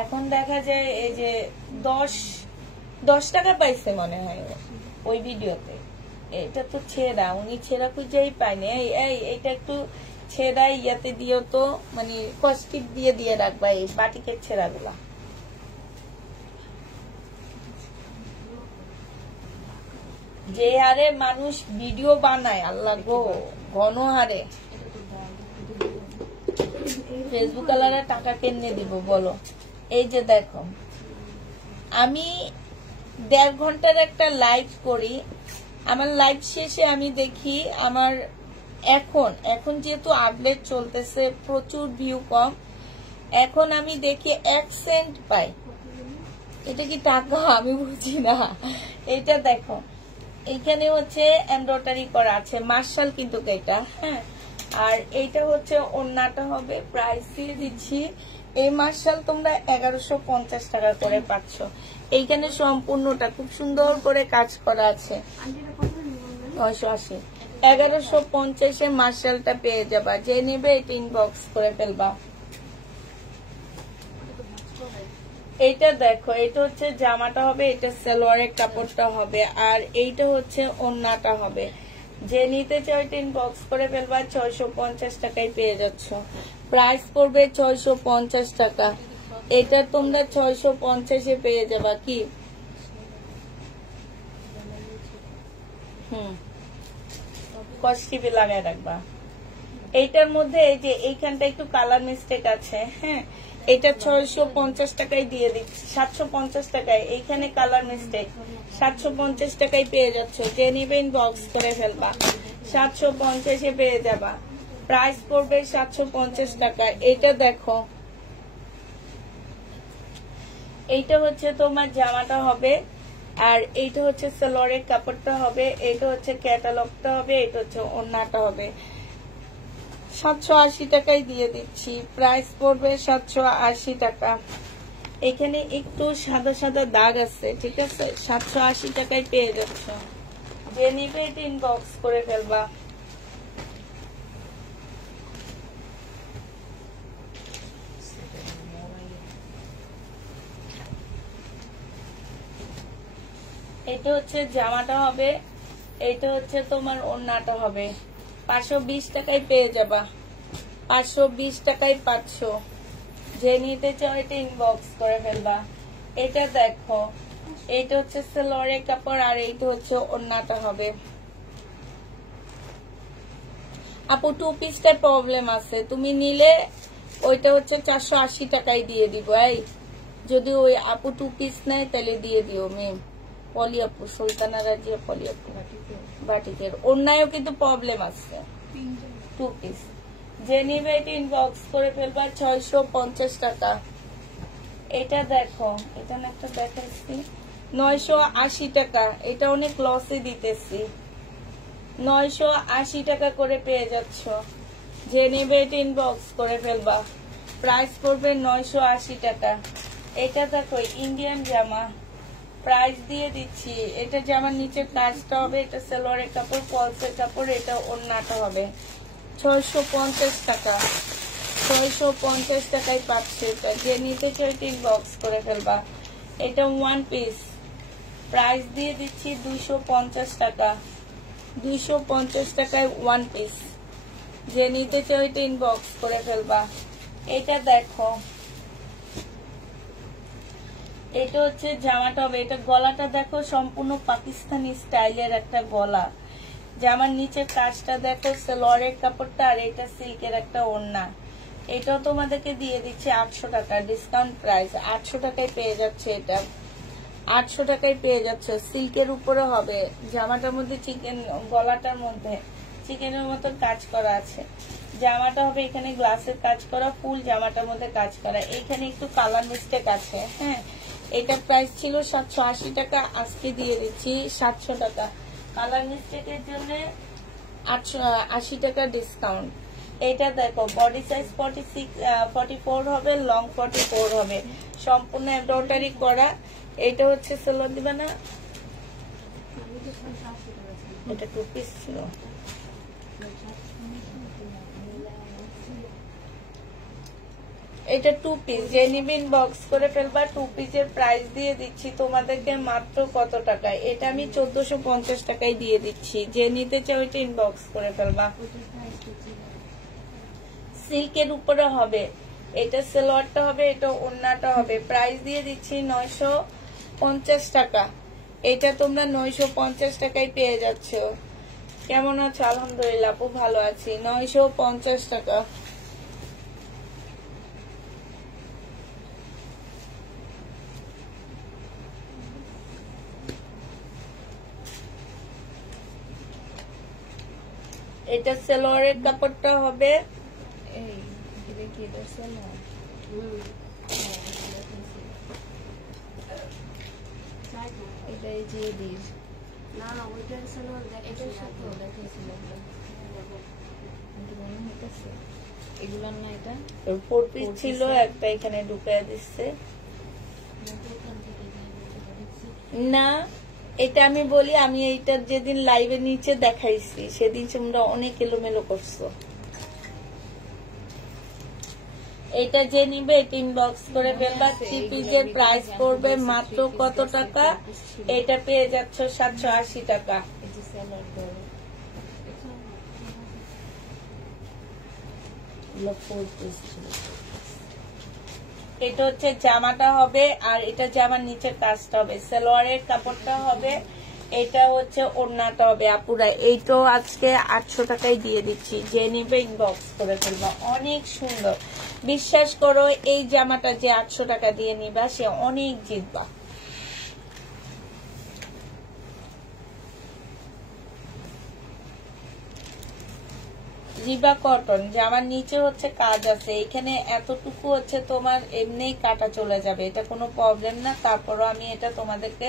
এখন দেখা যায় এই যে 10 টাকা পাইছে মনে হয় ওই ভিডিওতে। এটা তো ছেঁড়া, উনি ছেঁড়া খুঁজেই পায়নি। এইটা একটু ছেঁড়া ইয়াতে দিও তো, মানে কস্টিপ দিয়ে দিয়ে রাখবা এই বাটিকের ছেঁড়াগুলা। যে হারে মানুষ ভিডিও বানায় আল্লাহ গো, ঘন হারে। ফেসবুক আলারা টাকা কেমনে দিব বলো? এই যে দেখো, আমি 1.5 ঘন্টার একটা লাইভ করি, আমার লাইভ শেষে আমি দেখি আমার এখন যেহেতু আপডেট চলতেছে, প্রচুর ভিউ কম, এখন আমি দেখি 1 সেন্ট পাই। এটা কি টাকা? আমি বুঝি না। এটা দেখো, এইখানে হচ্ছে এমব্রয়ডারি করা আছে, মার্শাল কিন্তু এটা, হ্যাঁ। আর এইটা হচ্ছে ওড়নাটা হবে, প্রাইস দিয়ে দিচ্ছি। এই মার্শাল তোমরা 1150 টাকা করে পাচ্ছ। এইখানে সম্পূর্ণটা খুব সুন্দর করে কাজ করা আছে। 980, 1150-এ মার্শালটা পেয়ে যাবা। যে নেবে এটা ইনবক্স করে ফেলবা। এইটা দেখো, এটা হচ্ছে জামাটা হবে, এটা সালোয়ারের কাপড়টা হবে, আর এইটা হচ্ছে ওড়নাটা হবে। যে নিতে চাও এটা ইনবক্স করে ফেলবা। 650 টাকায় পেয়ে যাচ্ছ। প্রাইস পড়বে 650 টাকা। এটা তোমরা 650-এ পেয়ে যাবা। কি কস্টিপে লাগায় রাখবা। এইটার মধ্যে এই যে এইখানটা একটু কালার মিস্টেক আছে, হ্যাঁ। এটা 650 টাকায় দিয়ে দিচ্ছি, 750 টাকায়। এইখানে কালার মিস্টেক, 750 টাকায় পেয়ে যাচ্ছ। যে নিবে ইনবক্স করে ফেলবা। 750-এ পেয়ে যাবা। প্রাইস পড়বে 750 টাকা। এটা দেখো, এইটা হচ্ছে তোমার জামাটা হবে, আর এইটা হচ্ছে সালোয়ারের কাপড়টা হবে, এইটা হচ্ছে ক্যাটালগটা হবে, এটা হচ্ছে ওড়নাটা হবে। 780 টাকায় দিয়ে দিচ্ছি। প্রাইস পড়বে 780 টাকা। এখানে একটু সাদা সাদা দাগ আছে, ঠিক আছে। 780 টাকায় পেয়ে যাচ্ছ। যে নিবে এটা ইনবক্স করে ফেলবা। এটা হচ্ছে জামাটা হবে, এটা হচ্ছে তোমার ওড়নাটা হবে। 520 টাকায় পেয়ে যাবা। 520 টাকায় পাচ্ছ। যে নিতে চাও এটা ইনবক্স করে ফেলবা। এটা দেখো, এইটা হচ্ছে সালোয়ারের কাপড়, আর এইটা হচ্ছে ওড়নাটা হবে। আপু 2 পিসটার প্রবলেম আছে, তুমি নিলে ওইটা হচ্ছে 480 টাকায় দিয়ে দিব। এই যদি ওই আপু 2 পিস নেয় তাহলে দিয়ে দিও মেম। পলি আপু, সুলতানা রাজিয়া পলি আপু বাটিকের ওড়নায়ও কিন্তু প্রবলেম আছে। 2 পিস যে নিবে এটা ইনবক্স করে ফেলবা। 650 টাকা। এটা দেখো, এটা না একটা দেখাচ্ছি, 980 টাকা। এটা অনেক লসে দিতেছি। 980 টাকা করে পেয়ে যাচ্ছ। যে নেবে এটা ইনবক্স করে ফেলবা। প্রাইস পড়বে 980 টাকা। এটা দেখো, ইন্ডিয়ান জামা, প্রাইস দিয়ে দিচ্ছি। এটা জামার নিচে কাজটা হবে, এটা সালোয়ারের কাপড়, ফলসের কাপড়, এটা ওড়নাটা হবে। 650 টাকা। 650 টাকায় পাচ্ছে এটা। যে নিতে চাই ইনবক্স করে ফেলবা। এটা 1 পিস, প্রাইস দিয়ে দিচ্ছি 250 টাকা। 250 টাকায় 1 পিস। যে নিতে চাই ইনবক্স করে ফেলবা। এটা দেখো, এটা হচ্ছে জামাটা হবে। এটা গলাটা দেখো, সম্পূর্ণ পাকিস্তানি স্টাইলের একটা গলা। জামার নিচের কাজটা দেখো, সালোয়ারের কাপড়টা, আর এটা সিল্কের একটা ওড়না। এটাও তোমাদেরকে দিয়ে দিচ্ছে 800 টাকা ডিসকাউন্ট প্রাইস। 800 টাকায় পেয়ে যাচ্ছে এটা। 800 টাকায় পেয়ে যাচ্ছে। সিল্কের উপরে হবে। জামাটার মধ্যে চিকেন, গলাটার মধ্যে চিকেনের মতো কাজ করা আছে। জামাটা হবে এখানে গ্লাসের কাজ করা, ফুল জামাটার মধ্যে কাজ করা। এখানে একটু কালার মিস্টেক আছে, হ্যাঁ। এটার প্রাইস ছিল 780 টাকা, আজকে দিয়ে দিচ্ছি 700 টাকা। কালার মিস্টেকের জন্য 880 টাকা ডিসকাউন্ট। এটা দেখো, বডি সাইজ 44 হবে, লং 44 হবে, সম্পূর্ণ এমব্রয়ডারি করা। এটা হচ্ছে সালোয়ার দিবা না, এটা 2 পিস ছিল। এটা 2 পিস। যে নিবে ইনবক্স করে ফেলবা। 2 পিসের প্রাইস দিয়ে দিচ্ছি তোমাদেরকে মাত্র কত টাকায়? এটা আমি 1450 টাকায় দিয়ে দিচ্ছি। যে নিতে চাও এটা ইনবক্স করে ফেলবা। সিল্কের উপরে হবে, এটা সালোয়ারটা হবে, এটা ওড়নাটা হবে। প্রাইস দিয়ে দিচ্ছি 950 টাকা। এটা তোমরা 950 টাকায় পেয়ে যাচ্ছ। কেমন আছো? আলহামদুলিল্লাহ আপু ভালো আছি। 950 টাকা। এটা সালোয়ারের কাপড়টা হবে, এই এটা কি এটা সালোয়ার? এটা এই যে দিস না না ওইটার সালোয়ার এটার সাথে দেখাইছিল মনে হইতেছে এগুলোর না। এটা 4 পিস ছিল, একটা এখানে ঢুকিয়ে দিচ্ছে। না এটা আমি বলি, আমি এইটার যেদিন লাইভে নিচে দেখাইছি সেদিন তোমরা অনেক এলোমেলো করছো। এটা যে নিবে এটা ইনবক্স করে ফেলবা। 3 পিসের প্রাইস পড়বে মাত্র কত টাকা? এটা পেয়ে যাচ্ছ 780 টাকা। এই যে সালোয়ার করে এটা হচ্ছে জামাটা হবে, আর এটা জামার নিচের কাজটা হবে। সালোয়ারের কাপড়টা হবে, এটা হচ্ছে ওড়নাটা হবে। আপুরা এইটাও আজকে 800 টাকায় দিয়ে দিচ্ছি, যে নিবে ইনবক্স করে ফেলবা। অনেক সুন্দর, বিশ্বাস করো এই জামাটা যে 800 টাকা দিয়ে নিবা সে অনেক জিতবা। রিবা কটন, জামার নিচে হচ্ছে কাজ আছে, এখানে এতটুকু হচ্ছে তোমার এমনিই কাটা চলে যাবে, এটা কোনো প্রবলেম না। তারপরও আমি এটা তোমাদেরকে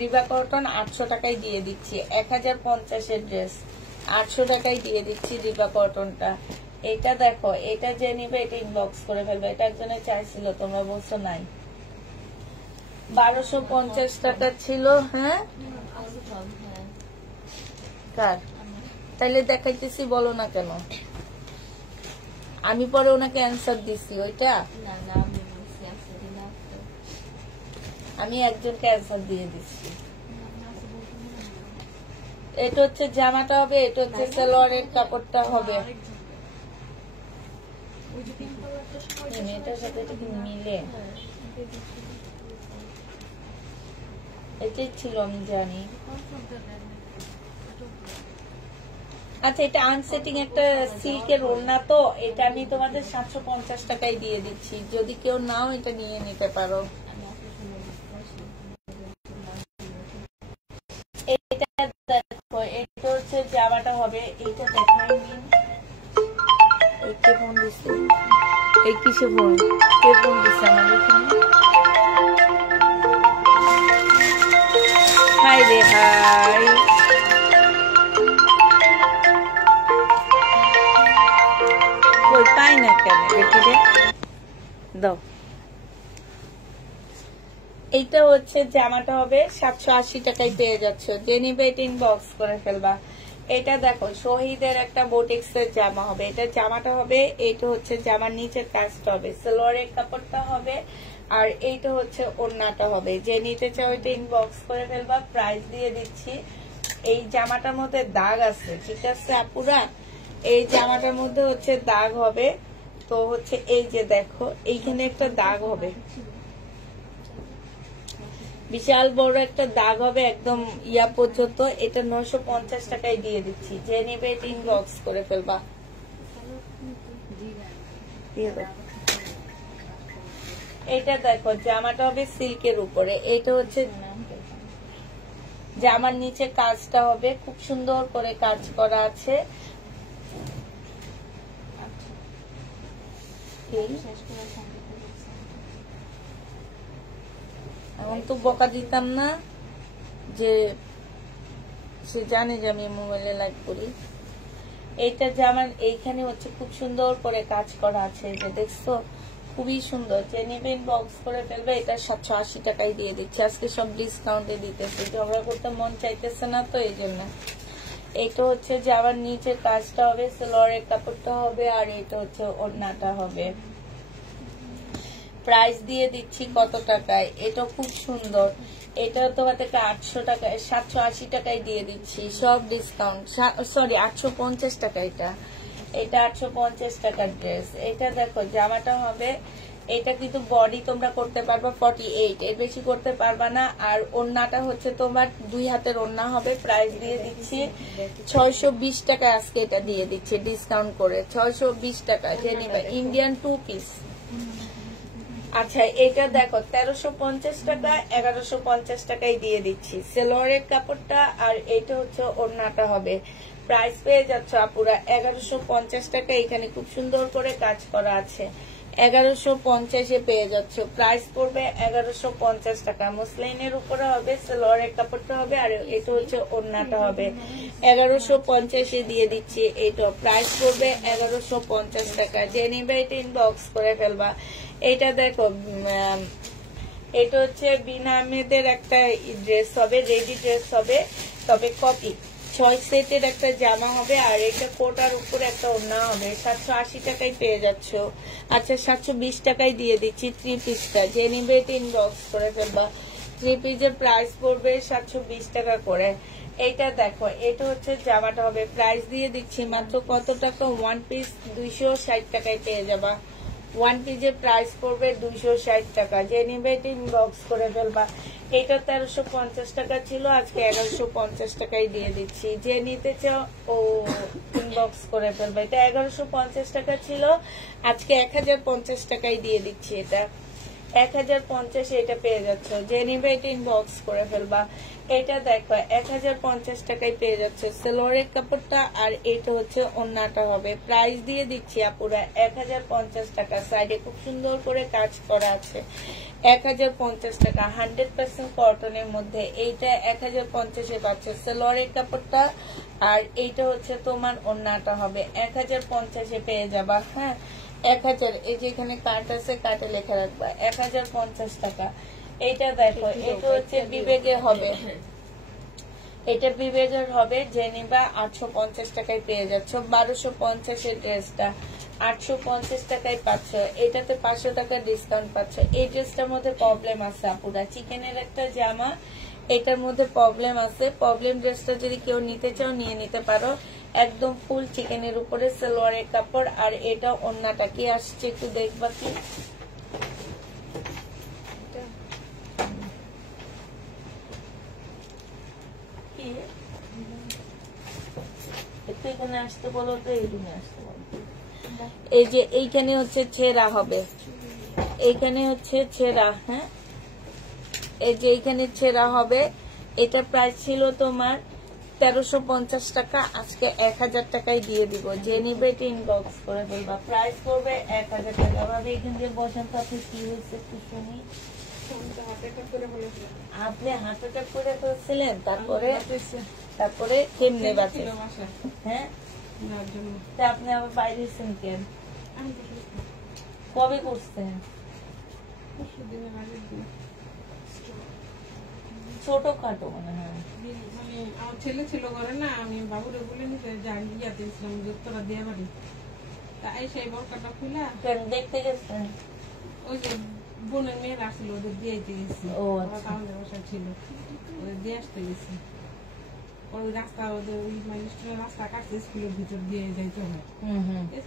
রিবা কটন 800 টাকায় দিয়ে দিচ্ছি। 1050-এর ড্রেস 800 টাকায় দিয়ে দিচ্ছি রিবা কটনটা। এটা দেখো, এটা যে নিবে এটা ইনবক্স করে ফেলবে। এটা একজনে চাইছিল, তোমরা বলছো নাই। 1250 টাকা ছিল। হ্যাঁ কার? তাইলে দেখাইতেছি, বলো না কেন? আমি পরে ওনাকে অ্যান্সার দিছি। ওইটা না না আমি বলছি আছে দিনা তো আমি একজনকে অ্যান্সার দিয়ে দিচ্ছি। এটা হচ্ছে জামাটা হবে, এটা হচ্ছে সালোয়ারের কাপড়টা হবে। এটার সাথে এটা কি মিলে? এটাই ছিল, আমি জানি। আচ্ছা, এটা আনসেটিং একটা সিল্কের ওড়না, তো এটা আমি তোমাদের 750 টাকায় দিয়ে দিচ্ছি। যদি কেউ নাও এটা নিয়ে নিতে পারো। এটা দেখো, এটা হচ্ছে জামাটা হবে, এটা দেখাই নিন। কে ফোন দিচ্ছে? এই কিসে ফোন? কে ফোন দিচ্ছে আমাদের এখানে? হাই রে হাই। কই পাই না কেন? দেখি রে, দাও। এইটা হচ্ছে জামাটা হবে, 780 টাকায় পেয়ে যাচ্ছ। যে নিবে এটা ইনবক্স করে ফেলবা। এটা দেখো, শহীদের একটা বোটিক্সের জামা হবে, এটা জামাটা হবে, এইটা হচ্ছে জামার নিচের কাজটা হবে, সালোয়ারের কাপড়টা হবে, আর এইটা হচ্ছে ওড়নাটা হবে। যে নিতে চাও এটা ইনবক্স করে ফেলবা। প্রাইস দিয়ে দিচ্ছি। এই জামাটার মধ্যে দাগ আছে, ঠিক আছে আপুরা? এই জামাটার মধ্যে হচ্ছে দাগ হবে, তো হচ্ছে এই যে দেখো এইখানে একটা দাগ হবে, বিশাল বড় একটা দাগ হবে একদম ইয়া পর্যন্ত। এটা 950 টাকায় দিয়ে দিচ্ছি। যে নেবে এটা ইনবক্স করে ফেলবা। এটা দেখো, জামাটা হবে সিল্কের উপরে, এটা হচ্ছে জামার নিচে কাজটা হবে, খুব সুন্দর করে কাজ করা আছে। এমন তো বকা দিতাম না, যে সে জানে যে আমি মোবাইলে লাইভ করি। এইটা জামার এইখানে হচ্ছে খুব সুন্দর করে কাজ করা আছে, যে দেখছো খুবই সুন্দর। যে নেবে ইনবক্স করে ফেলবে। এটা 780 টাকায় দিয়ে দিচ্ছি। আজকে সব ডিসকাউন্টে দিতেছি, ঝগড়া করতে মন চাইতেছে না, তো এই জন্য। এটা হচ্ছে জামার নিচে কাজটা হবে, সালোয়ারের কাপড়টা হবে, আর এটা হচ্ছে ওড়নাটা হবে। প্রাইস দিয়ে দিচ্ছি কত টাকায়? এটা খুব সুন্দর, এটা তোমাদেরকে 800 টাকায়, 780 টাকায় দিয়ে দিচ্ছি, সব ডিসকাউন্ট। সরি 850 টাকা। এটা 850 টাকার ড্রেস। এটা দেখো জামাটা হবে, এটা কিন্তু বডি তোমরা করতে পারবা 48, এর বেশি করতে পারবা না। আর ওড়নাটা হচ্ছে তোমার 2 হাতের ওড়না হবে। প্রাইস দিয়ে দিচ্ছি 620 টাকা, আজকে এটা দিয়ে দিচ্ছি ডিসকাউন্ট করে 620 টাকা। যে নিবে ইন্ডিয়ান 2 পিস। আচ্ছা এটা দেখো 1350 টাকা, 1150 টাকায় দিয়ে দিচ্ছি সেলোয়ারের কাপড়টা। আর এটা হচ্ছে ওড়নাটা হবে। প্রাইস পেয়ে যাচ্ছে আপুরা 1150 টাকা। এখানে খুব সুন্দর করে কাজ করা আছে। 1150-এ পেয়ে যাচ্ছ। প্রাইস পড়বে 1150 টাকা। মুসলিনের উপরে হবে, সেলোয়ারের কাপড়টা হবে, আর এটা হচ্ছে ওড়নাটা হবে। 1150-এ দিয়ে দিচ্ছি। এইটা প্রাইস পড়বে 1150 টাকা। যে নিবে এটা ইনবক্স করে ফেলবা। এটা দেখো এটা হচ্ছে বিনা আহমেদের একটা ড্রেস হবে, রেডি ড্রেস হবে, তবে কপি 6 সেটের একটা জামা হবে। আর এটা কোটার উপরে একটা ওড়না হবে। 780 টাকায় পেয়ে যাচ্ছ। আচ্ছা 720 টাকায় দিয়ে দিচ্ছি 3 পিসটা। যে নিবে এটা ইনবক্স করে ফেলবা। 3 পিসের প্রাইস পড়বে 720 টাকা করে। এইটা দেখো এটা হচ্ছে জামাটা হবে। প্রাইস দিয়ে দিচ্ছি মাত্র কত টাকা, 1 পিস 260 টাকায় পেয়ে যাবা। 1 পিসের প্রাইস পড়বে 260 টাকা। যে নিবে এটা ইনবক্স করে ফেলবা। এটা 1350 টাকা ছিল, আজকে 1150 টাকায় দিয়ে দিচ্ছি। যে নিতে চাও ও ইনবক্স করে ফেলবা। এটা 1150 টাকা ছিল, আজকে 1050 টাকায় দিয়ে দিচ্ছি। এটা 1050 এটা পেয়ে যাচ্ছ। যে নিবে এটা ইনবক্স করে ফেলবা। এটা দেখো 1050 টাকায় পেয়ে যাচ্ছে সেলোয়ারের কাপড়টা। আর এটা হচ্ছে ওড়নাটা হবে। প্রাইস দিয়ে দিচ্ছি আপুরা 1050 টাকা। সাইডে খুব সুন্দর করে কাজ করা আছে। 1050 টাকা 100% কটনের মধ্যে। এইটা 1050-এ পাচ্ছে সেলোয়ারের কাপড়টা। আর এইটা হচ্ছে তোমার ওড়নাটা হবে। 1050-এ পেয়ে যাবা। হ্যাঁ 1000, এই যে এখানে কার্ড আছে, কার্ডে লেখা রাখবা 1050 টাকা। এইটা দেখো এটা হচ্ছে বিবেকের হবে, এটা বিবেকের হবে। যে নিবা 850 টাকায় পেয়ে যাচ্ছ। 1250-এর ড্রেসটা 850 টাকায় পাচ্ছ। এটাতে 500 টাকা ডিসকাউন্ট পাচ্ছ। এই ড্রেসটার মধ্যে প্রবলেম আছে আপুরা, চিকেনের একটা জামা, এটার মধ্যে প্রবলেম আছে। প্রবলেম ড্রেসটা যদি কেউ নিতে চাও নিয়ে নিতে পারো। একদম ফুল চিকেনের উপরে সালোয়ারের কাপড়। আর এটা ওড়নাটা কি আসছে একটু দেখবা কি, একটু এখানে আসতে বলো তো, এইখানে আসতে বলো। এই যে এইখানে হচ্ছে ছেঁড়া হবে, এইখানে হচ্ছে ছেঁড়া। হ্যাঁ এই যে এইখানে ছেঁড়া হবে। এটা প্রাইস ছিল তোমার 1350 টাকা, আজকে 1000 টাকায় দিয়ে দিব। যে নিবে এটা ইনবক্স করে ফেলবা। প্রাইস করবে 1000 টাকা। ভাবে এখান দিয়ে বসেন তো, আপনি কি হয়েছে একটু শুনি। আপনি হার্ট অ্যাটাক করে ফেলছিলেন, তারপরে কেমনে বাঁচে? হ্যাঁ আপনি আবার বাইরে এসেছেন কেন? কবে করছেন? ছোটখাটো মনে হয়। আমার ছেলে ছিল ঘরে না, আমি বাবুরে বলে নিতে ইয়াতে ছিলাম যুক্তরা দিয়ে বাড়ি। তাই সেই বরকাটা খুলা দেখতে গেছেন, ওই যে বোনের মেয়েরা আসছিল ওদের দিয়ে গেছি। ও আচ্ছা, আমাদের বাসা ছিল, ওদের দিয়ে আসতে গেছি। ওই রাস্তা ওদের ওই মানে রাস্তা কাটছে, স্কুলের ভিতর দিয়ে যাইতে হয়।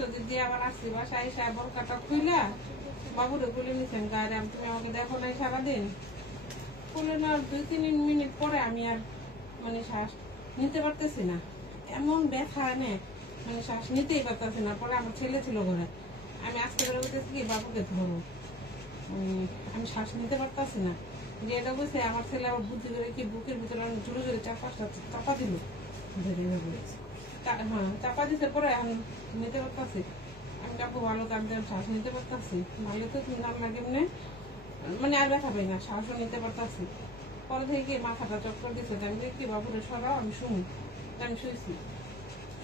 ওদের দিয়ে আবার আসছি বাসায় এসে বরকাটা খুলা বাবুরে বলে নিছেন গায়ে, তুমি আমাকে দেখো নাই সারাদিন। খুলে না 2-3 মিনিট পরে আমি আর মানে শ্বাস নিতে পারতেছি না, এমন ব্যথা এনে মানে শ্বাস নিতেই পারতেছি না। পরে আমার ছেলে ছিল ঘরে, আমি আজকে বেরো বলতেছি কি বাবুকে ধরো, আমি শ্বাস নিতে পারতেছি না। যে এটা বলছে আমার ছেলে আবার বুদ্ধি করে কি বুকের ভিতরে জোরে জোরে 4-5টা চাপা দিল, হ্যাঁ চাপা দিতে পরে আমি নিতে পারতেছি। আমি কাকু ভালো কাজ দিয়ে শ্বাস নিতে পারতেছি, ভালো তো নাম লাগে মানে আর ব্যথা পাই না, শ্বাসও নিতে পারতেছি। পরে থেকে মাথাটা চক্কর দিচ্ছে, আমি দেখি বাবুরে সরাও, আমি শুনি। আমি শুয়েছি,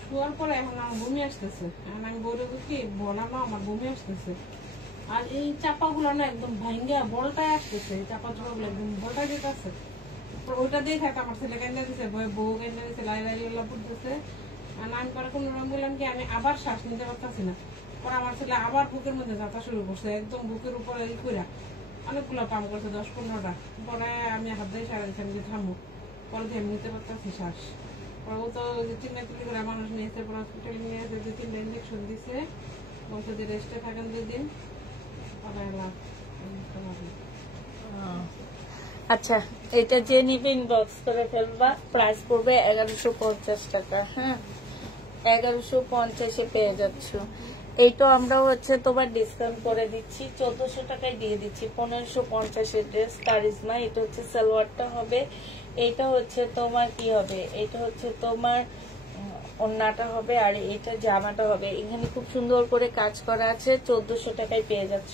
শোয়ার পরে এখন আমার বমি আসতেছে। এখন আমি বলে বুঝি বলা না আমার বমি আসতেছে। আর এই চাপাগুলো না একদম ভাঙ্গা বলটায় আসতেছে, চাপা চোপাগুলো একদম বলটায় যেতেছে। ওইটা দেখে আমার ছেলে কেন্দ্রে দিচ্ছে, বউ কেন্দ্রে দিচ্ছে, লাই পড়তেছে। আর আমি পরে কোনো রকম বললাম কি আমি আবার শ্বাস নিতে পারতেছি না। পরে আমার ছেলে আবার বুকের মধ্যে যাত্রা শুরু করছে, একদম বুকের উপরে ই করে অনেকগুলো পাম করছে, 10-15টা। পরে আমি হাত দিয়ে সারা দিচ্ছি, আমি যে থামো, পরে আমি নিতে পারতেছি শ্বাস। ও তো চিল্লাচিল্লি করে মানুষ নিয়েছে, পরে হসপিটালে নিয়ে এসে 2-3টা ইঞ্জেকশন দিছে, বলছে যে রেস্টে থাকেন 2 দিন, পরে এলাম। আচ্ছা, এটা যে নিবে ইনবক্স করে ফেলবা, প্রাইস পড়বে 1150 টাকা। হ্যাঁ, 1150 পেয়ে যাচ্ছ। এইটা আমরা হচ্ছে তোমার ডিসকাউন্ট করে দিচ্ছি, 1400 টাকায় দিয়ে দিচ্ছি। 1550 ড্রেস কারিজমা। এটা হচ্ছে সালোয়ারটা হবে, এইটা হচ্ছে তোমার কি হবে, এটা হচ্ছে তোমার ওড়নাটা হবে, আর এটা জামাটা হবে। এখানে খুব সুন্দর করে কাজ করা আছে, 1400 টাকায় পেয়ে যাচ্ছ।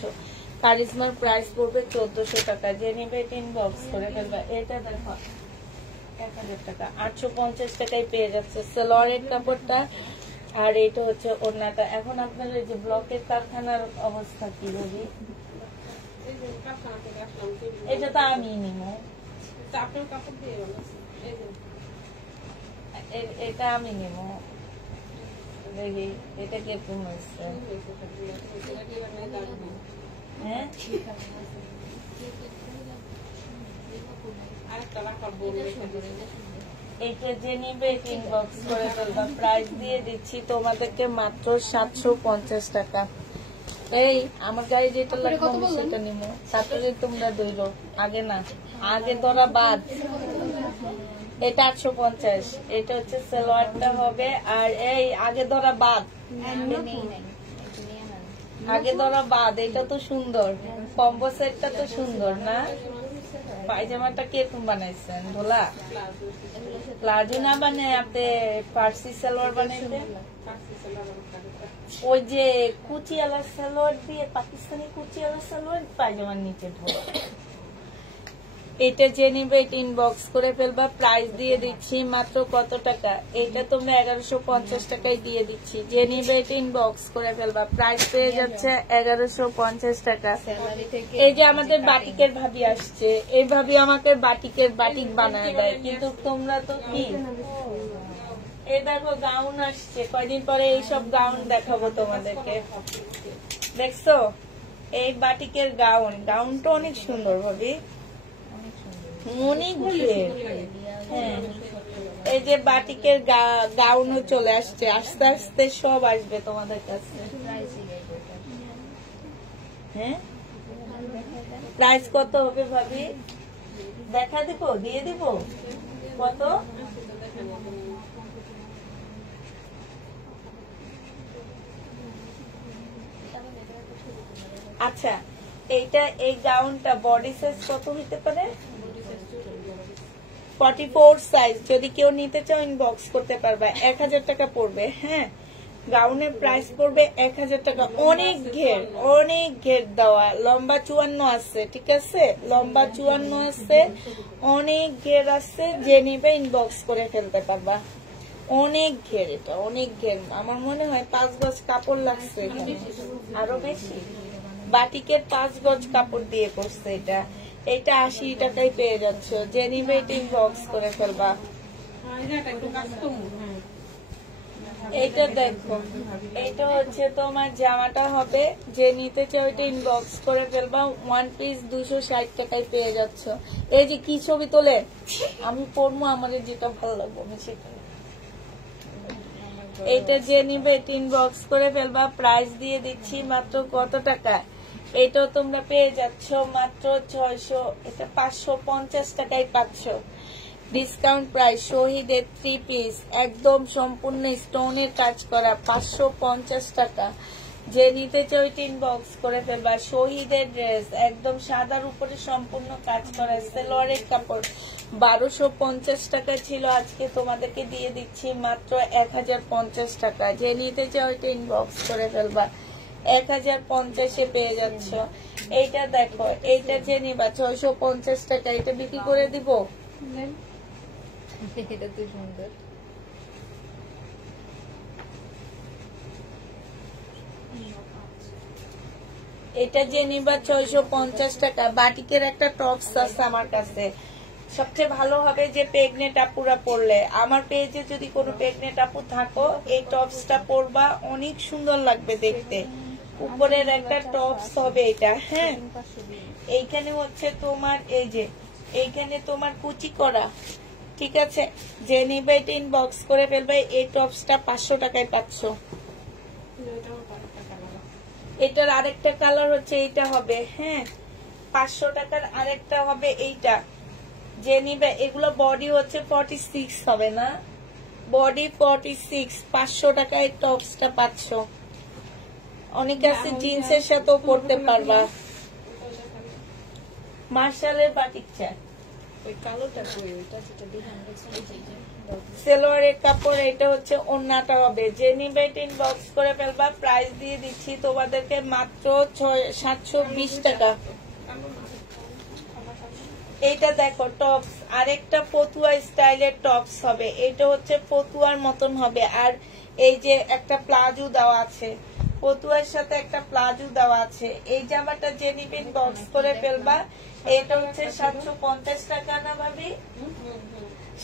কারিজমার প্রাইস পড়বে 1400 টাকা। যে নেবে ইনবক্স করে ফেলবা। এটা দেখো 1000 টাকা, 850 টাকায় পেয়ে যাচ্ছে সালোয়ারের কাপড়টা, আর এটা হচ্ছে ওড়নাটা। এখন আপনার এই যে ব্লকের কারখানার অবস্থা কি বলি? এই যে কারখানা থেকে আসলাম, এটা তো আমি নিব, তা আপনার কাপড় দিয়ে বানাচ্ছি। এই যে এটা আমি নিব। দেখি এটা কিরকম হয়েছে। হ্যাঁ, আরেকটা রাখার বোন রেখে দিয়েছে। এইটা যে নিবে ইনবক্স করে ফেলবা। প্রাইস দিয়ে দিচ্ছি তোমাদেরকে মাত্র 750 টাকা। এই আমার গাড়ি যেটা লাগবে আমি সেটা নিব, তারপরে তোমরা দইলো। আগে না, আগে ধরা বাদ। এটা 850। এটা হচ্ছে সালোয়ারটা হবে, আর এই আগে ধরা বাদ, আগে ধরা বাদ। এটা তো সুন্দর, কম্বো সেটটা তো সুন্দর না? পায়জামাটা কিরকম বানাইছেন? ধোলা প্লাজো না বানায় আপনি ফার্সি সালোয়ার বানাইছেন? ওই যে কুচিওয়ালা সালোয়ার দিয়ে, পাকিস্তানি কুচিওয়ালা সালোয়ার পায়জামার নিচে ধোলা। এটা যে নিবে এটা ইনবক্স করে ফেলবা। প্রাইস দিয়ে দিচ্ছি মাত্র কত টাকা? এটা তোমরা 1150 টাকায় দিয়ে দিচ্ছি। যে নিবে এটা ইনবক্স করে ফেলবা। প্রাইস পেয়ে যাচ্ছে 1150 টাকা। এই যে আমাদের বাটিকের ভাবি আসছে, এই ভাবি আমাকে বাটিক বানায় দেয়, কিন্তু তোমরা তো কি, এই দেখো গাউন আসছে, কয়দিন পরে এইসব গাউন দেখাবো তোমাদেরকে। দেখছো এই বাটিকের গাউনটা অনেক সুন্দর ভাবি, অনেক ঘের। হ্যাঁ, এই যে বাটিকের গাউনও চলে আসছে, আস্তে আস্তে সব আসবে তোমাদের কাছে। হ্যাঁ, প্রাইস কত হবে ভাবি? দেখা দিব, দিয়ে দিব। কত? আচ্ছা, এইটা এই গাউনটা বডি সাইজ কত হইতে পারে? 44 সাইজ। যদি কেউ নিতে চাও ইনবক্স করতে পারবা। 1000 টাকা পড়বে। হ্যাঁ, গাউনের প্রাইস পড়বে 1000 টাকা। অনেক ঘের দেওয়া, লম্বা 54 আছে, ঠিক আছে, লম্বা 54 আছে, অনেক ঘের আছে। যে নিবে ইনবক্স করে ফেলতে পারবা। অনেক ঘের, এটা অনেক ঘের। আমার মনে হয় 5 গজ কাপড় লাগছে, আরো বেশি। বাটিকের 5 গজ কাপড় দিয়ে করছে এটা। এটা 80 টাকায় পেয়ে যাচ্ছ। যে নিবে এটা ইনবক্স করে ফেলবা। এইটা দেখো, এইটা হচ্ছে তোমার জামাটা হবে। যে নিতে চাও এটা ইনবক্স করে ফেলবা। 1 পিস 260 টাকায় পেয়ে যাচ্ছ। এই যে কি ছবি তোলে, আমি পড়বো, আমার যেটা ভালো লাগবে আমি সেটা। এইটা যে নিবে এটা ইনবক্স করে ফেলবা। প্রাইস দিয়ে দিচ্ছি মাত্র কত টাকা? এটাও তোমরা পেয়ে যাচ্ছ মাত্র 600, এটা 550 টাকায় পাচ্ছ। Discount price. শহীদের 3 পিস একদম সম্পূর্ণ স্টোনের কাজ করা, 550 টাকা। যে নিতে চাও ইনবক্স করে ফেলবা। শহীদের ড্রেস একদম সাদার উপরে সম্পূর্ণ কাজ করা, সালোয়ারের কাপড় 1250 টাকা ছিল, আজকে তোমাদেরকে দিয়ে দিচ্ছি মাত্র 1050 টাকা। যে নিতে চাও ইনবক্স করে ফেলবা। 1050 পেয়ে যাচ্ছ। এইটা দেখো, এইটা যে নিবা 650 টাকা। এটা বিক্রি করে দিব। এটা তো সুন্দর। এটা যে নিবা 650 টাকা। বাটিকের একটা টপস আছে আমার কাছে, সবচেয়ে ভালো হবে যে প্রেগনেন্ট আপুরা পরলে। আমার পেজে যদি কোনো প্রেগনেন্ট আপু থাকো, এই টপসটা পরবা, অনেক সুন্দর লাগবে দেখতে। উপরের একটা টপস হবে এটা। হ্যাঁ, এইখানে হচ্ছে তোমার এই যে এইখানে তোমার কুচি করা, ঠিক আছে, যে নিবে এটা ইনবক্স করে ফেলবে। এই টপসটা 500 টাকায় পাচ্ছ। এটার আরেকটা কালার হচ্ছে এইটা হবে, হ্যাঁ 500 টাকার আরেকটা হবে এইটা। যে নিবে এগুলো বডি হচ্ছে 46 হবে না, বডি 46, 500 টাকায় টপসটা পাচ্ছ। অনেকে আছে জিন্সের সাথেও পরতে পারবা। মার্শালের বাটিক চাই, ওই কালোটা কই, ওইটা যেটা ডিজাইন আছে সেলোয়ারের কাপড়। এটা হচ্ছে ওন্নাটা হবে। যে নিবে এটা ইনবক্স করে ফেলবা। প্রাইস দিয়ে দিচ্ছি তোমাদেরকে মাত্র 720 টাকা। এইটা দেখো টপস, আরেকটা পতুয়া স্টাইলের টপস হবে। এটা হচ্ছে পতুয়ার মতন হবে, আর এই যে একটা প্লাজো দেওয়া আছে, পতুয়ার সাথে একটা প্লাজো দেওয়া আছে। এই জামাটা যে নিবে ইনবক্স করে ফেলবা। এটা হচ্ছে 750 টাকা না ভাবি?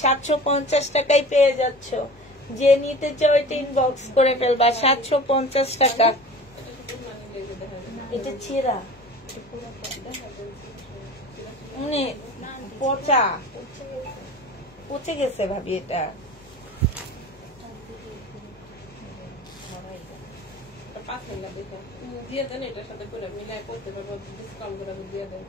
750 টাকায় পেয়ে যাচ্ছ। যে নিতে চাও এটা ইনবক্স করে ফেলবা, 750 টাকা। এটা ছেঁড়া মানে পচা, পচে গেছে ভাবি। এটা দিয়ে দেন, এটার সাথে করে মিলাই করতে পারবো, ডিসকাউন্ট করে দিয়ে দেন।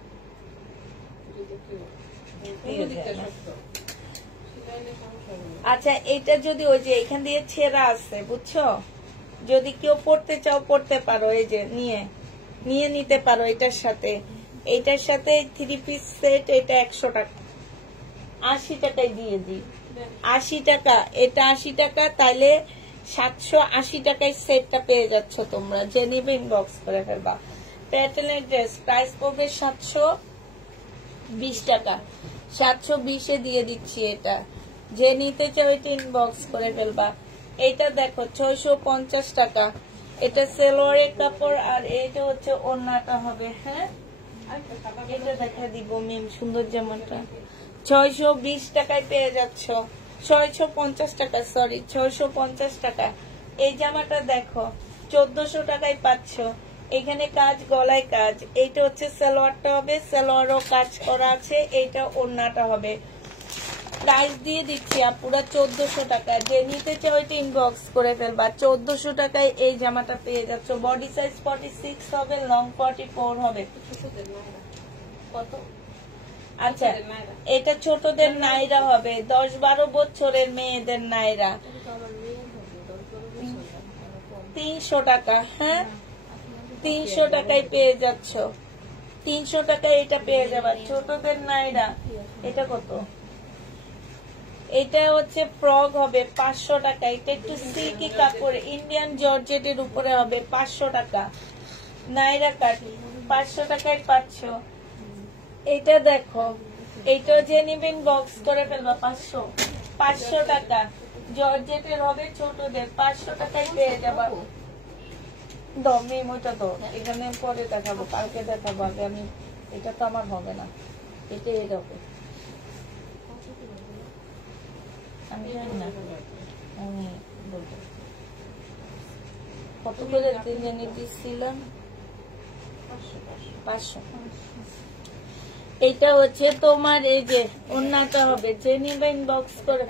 আচ্ছা, এটা যদি ওই যে এখান দিয়ে ছেঁড়া আছে বুঝছো, যদি কেউ পড়তে চাও পড়তে পারো, এই যে নিয়ে নিতে পারো। এটার সাথে 3 পিস সেট, এটা 100 টাকা, 80 টাকায় দিয়ে দিই। 80 টাকা, এটা 80 টাকা, তাইলে 780 টাকায় সেটটা পেয়ে যাচ্ছ তোমরা। যে নিবে ইনবক্স করে ফেলবা। প্যাটার্নের ড্রেস প্রাইস পড়বে 720 টাকা, 720 দিয়ে দিচ্ছি এটা। যে নিতে চাও এটা ইনবক্স করে ফেলবা। এইটা দেখো 650 টাকা। এটা সেলোয়ারের কাপড়, আর এইটা হচ্ছে ওড়নাটা হবে। হ্যাঁ এটা দেখা দিব মিম, সুন্দর জামাটা 620 টাকায় পেয়ে যাচ্ছ। 650 টাকা, সরি 650 টাকা। এই জামাটা দেখো 1400 টাকায় পাচ্ছ। এখানে কাজ, গলায় কাজ। এইটা হচ্ছে সালোয়ারটা হবে, সালোয়ারও কাজ করা আছে। এইটা ওড়নাটা হবে। প্রাইস দিয়ে দিচ্ছি পুরা 1400 টাকা। যে নিতে চাও এটা ইনবক্স করে ফেলবা। 1400 টাকায় এই জামাটা পেয়ে যাচ্ছ। বডি সাইজ 46 হবে, লং 44 হবে। কত? আচ্ছা, এটা ছোটদের নাইরা হবে, 10-12 বছরের মেয়েদের নাইরা। 300 টাকা। হ্যাঁ 300 টাকায় পেয়ে যাচ্ছ। 300 টাকায় এটা পেয়ে যাবা, ছোটদের নাইরা। এটা কত? এটা হচ্ছে ফ্রক হবে 500 টাকা। এটা একটু সিল্কি কাপড়, ইন্ডিয়ান জর্জেটের উপরে হবে, 500 টাকা। নাইরা কাট 500 টাকায় পাচ্ছ। এটা দেখো, এইটা যে নিবেন বক্স করে ফেলবা। 500 টাকা, জর্জেটের হবে, ছোটদের 500 টাকায় পেয়ে যাবা। দমটা তো এখানে পরে দেখাবো, কালকে দেখাবো। আগে আমি, এটা তো আমার হবে না, এটা হবে। আমি জানি না, আমি বলবো কত করে জানি দিচ্ছিলাম। 500। এটা হচ্ছে তোমার এই যে ওড়নাটা হবে। যে নিবে ইনবক্স করে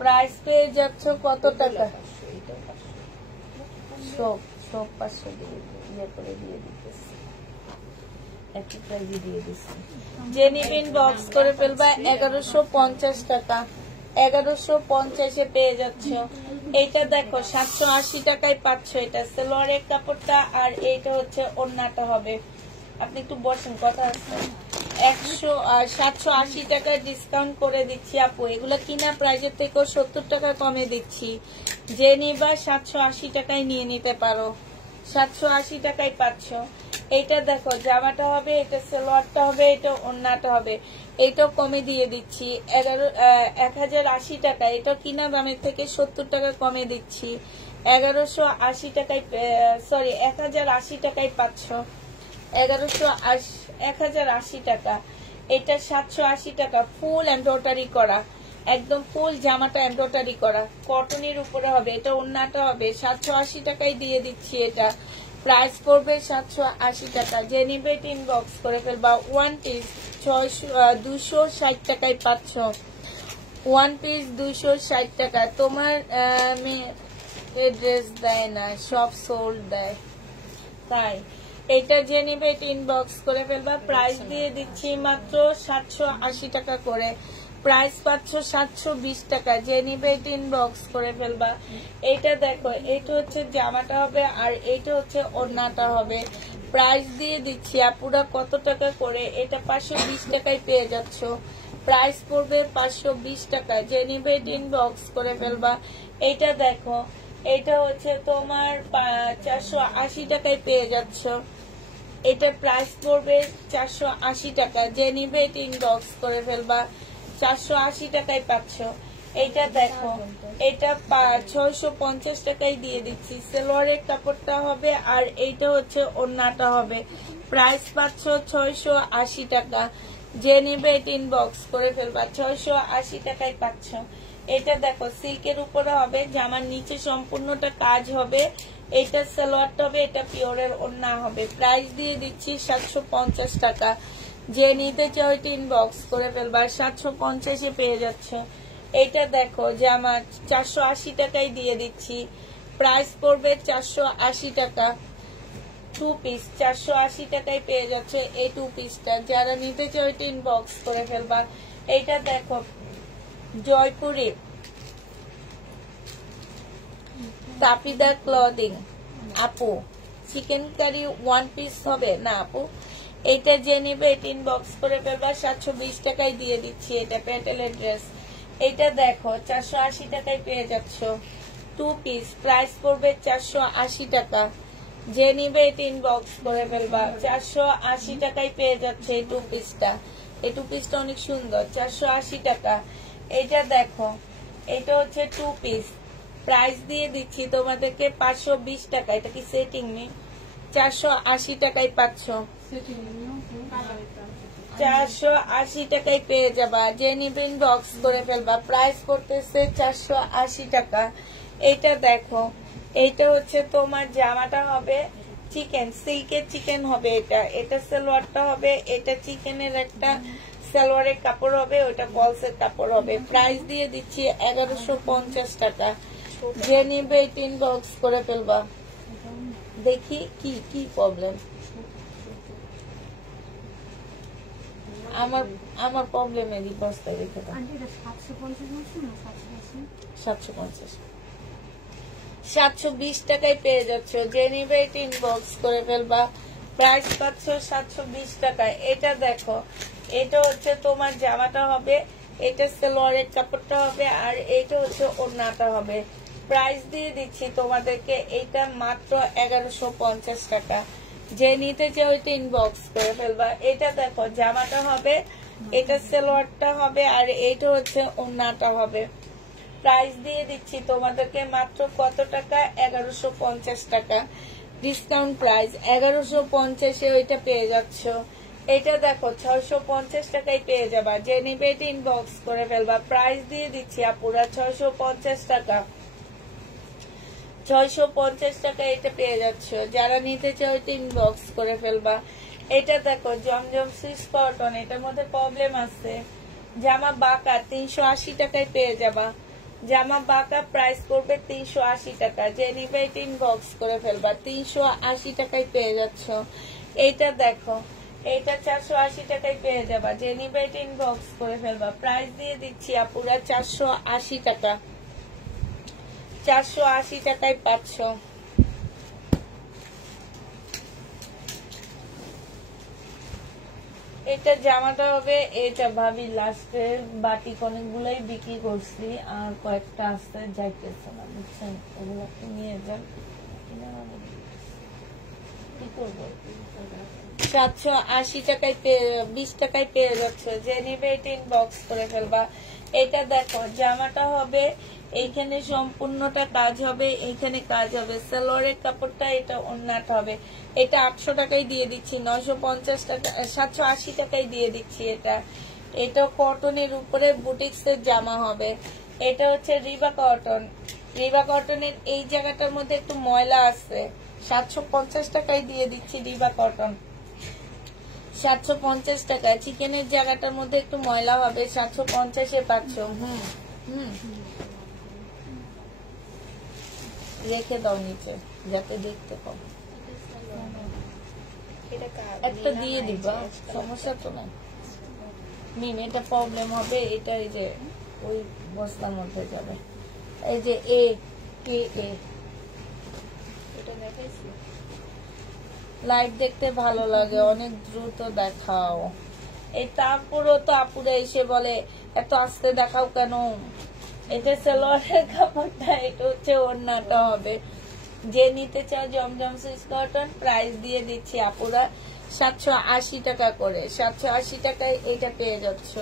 প্রাইস পেয়ে যাচ্ছ কত টাকা? সব 500 দিয়ে করে দিয়ে দিতেছি, একই প্রাইজে দিয়ে দিচ্ছি। যে নিবে ইনবক্স করে ফেলবা। 1150 টাকা, 1150 পেয়ে যাচ্ছ। এইটা দেখো 780 টাকায় পাচ্ছ। এটা সালোয়ারের কাপড়টা, আর এইটা হচ্ছে ওড়নাটা হবে। আপনি একটু বসেন, কথা আছে। 780 টাকায় ডিসকাউন্ট করে দিচ্ছি আপু। এগুলো কিনা প্রাইজের থেকে 70 টাকা কমে দিচ্ছি। যে নিবা 780 টাকায় নিয়ে নিতে পারো। 780 টাকায় পাচ্ছ। এইটা দেখো জামাটা হবে, এটা সালোয়ারটা হবে, এটা ওড়নাটা হবে। এইটাও কমে দিয়ে দিচ্ছি 1080 টাকা। এটা কিনা দামের থেকে 70 টাকা কমে দিচ্ছি। 1180 টাকায়, সরি 1080 টাকায় পাচ্ছ। 1080 টাকা। এটা 780 টাকা, ফুল এমব্রয়ডারি করা, একদম ফুল জামাটা এমব্রয়ডারি করা, কটনের উপরে হবে। এটা ওড়নাটা হবে। 780 টাকায় দিয়ে দিচ্ছি। এটা প্রাইস পড়বে 780 টাকা। যে নিবে ইনবক্স করে ফেলবা। 1 পিস 260 টাকায় পাচ্ছ। ওয়ান পিস 260 টাকা। তোমার মেয়ে ড্রেস দেয় না, সব সোল্ড দেয়, তাই এটা যে নিবে এটা ইনবক্স করে ফেলবা। প্রাইস দিয়ে দিচ্ছি মাত্র 780 টাকা করে, প্রাইস পাচ্ছ 720 টাকা। যে নিবে এটা ইনবক্স করে ফেলবা। এটা দেখো, এটা হচ্ছে জামাটা হবে আর এটা হচ্ছে ওড়নাটা হবে। প্রাইস দিয়ে দিচ্ছি আপুরা কত টাকা করে, এটা 520 টাকায় পেয়ে যাচ্ছ। প্রাইস পড়বে 520 টাকা। যে নিবে এটা ইনবক্স করে ফেলবা। এটা দেখো, এটা হচ্ছে তোমার 480 টাকায় পেয়ে যাচ্ছ। এটা প্রাইস পড়বে 480 টাকা। যে নিবে এটা ইনবক্স করে ফেলবা। 480 টাকায় পাচ্ছ। এটা দেখো, এটা 650 টাকায় দিয়ে দিচ্ছি। সালোয়ারের কাপড়টা হবে আর এইটা হচ্ছে ওড়নাটা হবে। প্রাইস পাচ্ছ 680 টাকা। যে নিবে এটা ইনবক্স করে ফেলবা। 680 টাকায় পাচ্ছ। এটা দেখো, সিল্কের উপরে হবে, জামার নিচে সম্পূর্ণটা কাজ হবে। এটা সালোয়ারটা হবে, এটা পিওরের ওড়না হবে। প্রাইস দিয়ে দিচ্ছি 750 টাকা। যে নিতে চাও এটা ইনবক্স করে ফেলবা। 750-এ পেয়ে যাচ্ছ। এটা দেখো, জামা 480 টাকায় দিয়ে দিচ্ছি। প্রাইস পড়বে 480 টাকা। 2 পিস 480 টাকায় পেয়ে যাচ্ছে এই 2 পিসটা। যারা নিতে চাও এটা ইনবক্স করে ফেলবা। এটা দেখো, জয়পুরি তাপিদা ক্লদিং আপু, চিকেন কারি 1 পিস হবে না আপু? এটা যে নিবে এটা ইনবক্স করে ফেলবা। 720 টাকায় দিয়ে দিচ্ছি। এটা প্যাটেলের ড্রেস। এটা দেখো, 480 টাকায় পেয়ে যাচ্ছ। 2 পিস, প্রাইস পড়বে 480 টাকা। যে নিবে এটা ইনবক্স করে ফেলবা। 480 টাকায় পেয়ে যাচ্ছে এই 2 পিসটা। এই 2 পিসটা অনেক সুন্দর, 480 টাকা। এটা দেখো, এটা হচ্ছে 2 পিস। প্রাইস দিয়ে দিচ্ছি তোমাদেরকে 520 টাকা। এটা কি সেটিং নেই? 480 টাকায় পাচ্ছ। 480 টাকায় পেয়ে যাবা। যে নিবে ইনবক্স করে ফেলবা। প্রাইস করতেছে 480 টাকা। এটা দেখো, এটা হচ্ছে তোমার জামাটা হবে চিকেন, সিল্কের চিকেন হবে। এটা সালোয়ারটা হবে, এটা চিকেনের একটা সালোয়ারের কাপড় হবে, ওটা গলসের কাপড় হবে। প্রাইস দিয়ে দিচ্ছি 1150 টাকা। যে নিবে এটা ইনবক্স করে ফেলবা। দেখি কি কি প্রবলেম। আমার প্রবলেমের বস্তা রেখে দাও। 750 720 টাকায় পেয়ে যাচ্ছ। যে নিবে এটা ইনবক্স করে ফেলবা। প্রাইস পাচ্ছ 720 টাকায়। এটা দেখো, এটা হচ্ছে তোমার জামাটা হবে, এটা সালোয়ারের কাপড়টা হবে আর এটা হচ্ছে ওড়নাটা হবে। প্রাইস দিয়ে দিচ্ছি তোমাদেরকে এটা মাত্র 1150 টাকা। যে নিতে চাও ওইটা ইনবক্স করে ফেলবা। এটা দেখো, জামাটা হবে, এটা সালোয়ারটা হবে আর এইটা হচ্ছে ওড়নাটা হবে। প্রাইস দিয়ে দিচ্ছি তোমাদেরকে মাত্র কত টাকা? 1150 টাকা। ডিসকাউন্ট প্রাইস 1150-এ ওইটা পেয়ে যাচ্ছ। এটা দেখো, 650 টাকায় পেয়ে যাবা। যে নিবে এটা ইনবক্স করে ফেলবা। প্রাইস দিয়ে দিচ্ছি আপুরা 650 টাকা। 650 টাকা এটা পেয়ে যাচ্ছ। যারা নিতে চাও এটা ইনবক্স করে ফেলবা। এটা দেখো, জমজম সুইস কটন, এটার মধ্যে প্রবলেম আছে। জামা বাঁকা 380 টাকায় পেয়ে যাবা। জামা বাঁকা প্রাইস করবে 380 টাকা। যে নিবে এটা ইনবক্স করে ফেলবা। 380 টাকায় পেয়ে যাচ্ছ। এইটা দেখো, এটা 480 টাকায় পেয়ে যাবা। যে নিবে এটা ইনবক্স করে ফেলবা। প্রাইস দিয়ে দিচ্ছি আপুরা 480 টাকা। 480 টাকায় পাচ্ছ। এটা জামাটা হবে, এটা ভাবি লাস্টে বাটিক অনেকগুলাই বিক্রি করছি আর কয়েকটা আসতে যাইতেছে না, বুঝছেন? ওগুলো নিয়ে যান। কি করবো? 780 টাকায় 20 টাকায় পেয়ে যাচ্ছে। যে নিবে এটা ইনবক্স করে ফেলবা। এটা দেখো, জামাটা হবে, এইখানে সম্পূর্ণটা কাজ হবে, এইখানে কাজ হবে, সালোয়ারের কাপড়টা, এটা ওড়নাটা হবে। এটা 800 টাকায় দিয়ে দিচ্ছি। 950 টাকা 780 টাকায় দিয়ে দিচ্ছি। এটা কটনের উপরে বুটিক্সের জামা হবে। এটা হচ্ছে রিবা কটন। রিবা কটনের এই জায়গাটার মধ্যে একটু ময়লা আছে। 750 টাকায় দিয়ে দিচ্ছি রিবা কটন। 750 টাকা। চিকেনের জায়গাটার মধ্যে একটু ময়লা হবে, 750-এ পাচ্ছ। রেখে দাও নিচে যাতে দেখতে পাও। একটা দিয়ে দিবা, সমস্যা তো নাই। মিম এটা প্রবলেম হবে, এটা এই যে ওই বস্তার মধ্যে যাবে। এই যে এ কে এ লাইট দেখতে ভালো লাগে, অনেক দ্রুত দেখাও। এই তারপরও তো আপুরা এসে বলে এত আস্তে দেখাও কেন। এটা সালোয়ারের কাপড়টা, এটা হচ্ছে ওড়নাটা হবে। যে নিতে চাও জমজম সুইস কটন, প্রাইস দিয়ে দিচ্ছি আপুরা 780 টাকা করে। 780 টাকায় এটা পেয়ে যাচ্ছ।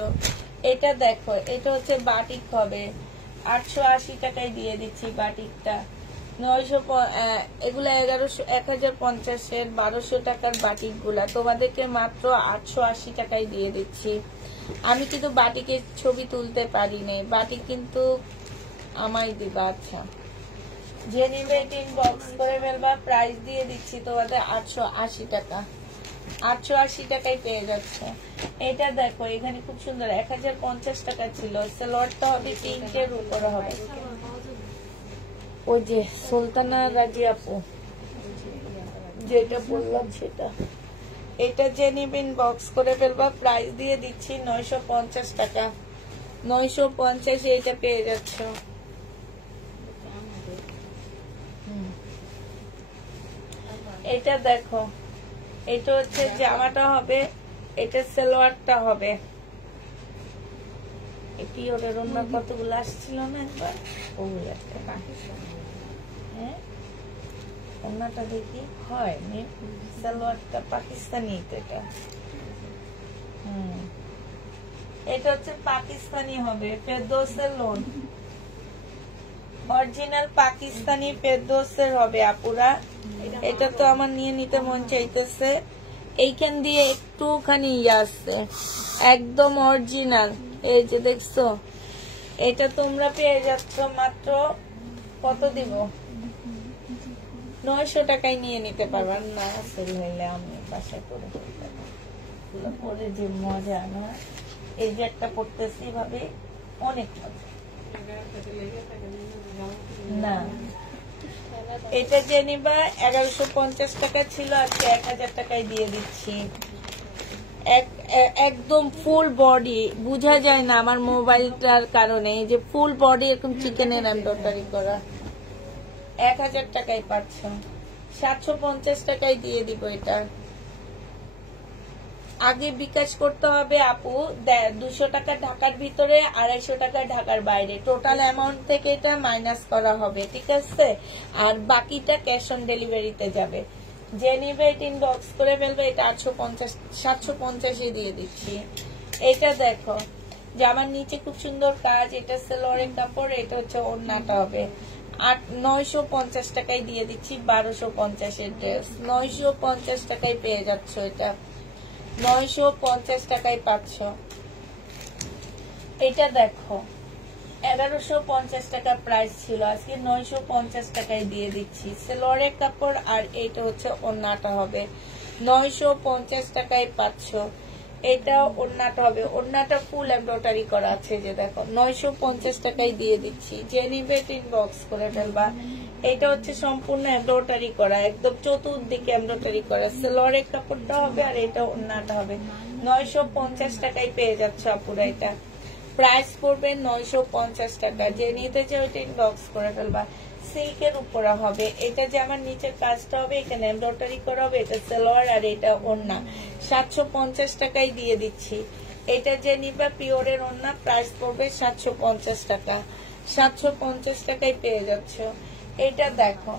এটা দেখো, এটা হচ্ছে বাটিক হবে, 880 টাকায় দিয়ে দিচ্ছি বাটিকটা। 900 এগুলা 1050-এর 1200 টাকার বাটিক গুলা তোমাদেরকে মাত্র 880 টাকায় দিয়ে দিচ্ছি। আমি কিন্তু বাটিকের ছবি তুলতে পারি নাই, বাটিক কিন্তু আমায় দিবা। আচ্ছা, যে নিবে ইনবক্স করে ফেলবা, প্রাইস দিয়ে দিচ্ছি তোমাদের 880 টাকা। 880 টাকায় পেয়ে যাচ্ছে। এটা দেখো, এখানে খুব সুন্দর 1050 টাকা ছিল। সালোয়ারটা হবে পিঙ্কের উপরে হবে, ওই যে সুলতানা রাজি আপু যেটা বললাম সেটা। এটা যে নিবেন বক্স করে ফেলবা, প্রাইস দিয়ে দিচ্ছি 950 টাকা। 950 এটা পেয়ে যাচ্ছ। এটা দেখো, এটা হচ্ছে জামাটা হবে, এটা সালোয়ারটা হবে। এটি ওদের অন্য কতগুলো আসছিল না একবার, ওগুলো একটা হ্যাঁ, অন্যটা দেখি হয় সালোয়ারটা পাকিস্তানি। এটা এটা হচ্ছে পাকিস্তানি হবে, ফেরদৌসের লোন, অরিজিনাল পাকিস্তানি ফেরদৌসের হবে আপুরা। এটা তো আমার নিয়ে নিতে মন চাইতেছে। এইখান দিয়ে একটুখানি ইয়ে আসছে, একদম অরিজিনাল। এই যে দেখছো, এটা তোমরা পেয়ে যাচ্ছ মাত্র কত দিব, 900 টাকায় নিয়ে নিতে পারবা। না সেল হইলে আমি বাসায় করে পরে যে মজা না, এই যে একটা পড়তেছি ভাবে অনেক মজা। না এটা যে নিবা 1150 টাকা ছিল, আজকে 1000 টাকায় দিয়ে দিচ্ছি। একদম ফুল বডি, বোঝা যায় না আমার মোবাইলটার কারণে। এই যে ফুল বডি এরকম চিকেনের এমব্রয়ডারি করা, 1000 টাকায় পাচ্ছ। 750 টাকায় দিয়ে দিব এটা। আগে বিকাশ করতে হবে আপু 200 টাকা ঢাকার ভিতরে, 250 টাকা ঢাকার বাইরে। টোটাল অ্যামাউন্ট থেকে এটা মাইনাস করা হবে, ঠিক আছে? আর বাকিটা ক্যাশ অন ডেলিভারিতে যাবে। যে নিবে এটা ইনবক্স করে ফেলবে। এটা 750 দিয়ে দিচ্ছি। এটা দেখো, জামার নিচে খুব সুন্দর কাজ, এটা সালোয়ারের কাপড়, এটা হচ্ছে ওড়নাটা হবে। 950 টাকায় দিয়ে দিচ্ছি 1250-এর ড্রেস। 950 টাকায় পেয়ে যাচ্ছ এটা, 950 টাকায় পাচ্ছ। এটা দেখো, 1150 টাকা প্রাইস ছিল, আজকে 950 টাকায় দিয়ে দিচ্ছি। সালোয়ারের কাপড় আর এইটা হচ্ছে ওড়নাটা হবে, 950 টাকায় পাচ্ছ। এটা ওড়নাটা হবে, ওড়নাটা ফুল এমব্রয়ডারি করা আছে। যে দেখো 950 টাকায় দিয়ে দিচ্ছি। যে নিবে ইনবক্স করে ফেলবা। এটা হচ্ছে সম্পূর্ণ এমব্রয়ডারি করা, একদম চতুর্দিকে এমব্রয়ডারি করা। সালোয়ারের কাপড়টা হবে আর এটা ওড়নাটা হবে। 950 টাকায় পেয়ে যাচ্ছে আপুরা। এটা প্রাইস পড়বে 950 টাকা। যে নিতে চাই ওইটা ইনবক্স করে ফেলবা। সিল্কের উপরে হবে, এটা যে আমার নিচের কাজটা হবে, এখানে এমব্রয়ডারি করা হবে। এটা সালোয়ার আর এটা ওড়না, 750 টাকায় দিয়ে দিচ্ছি। এটা যে নিবা পিওরের ওড়না, প্রাইস পড়বে 750 টাকা। 750 টাকায় পেয়ে যাচ্ছ। এটা দেখো,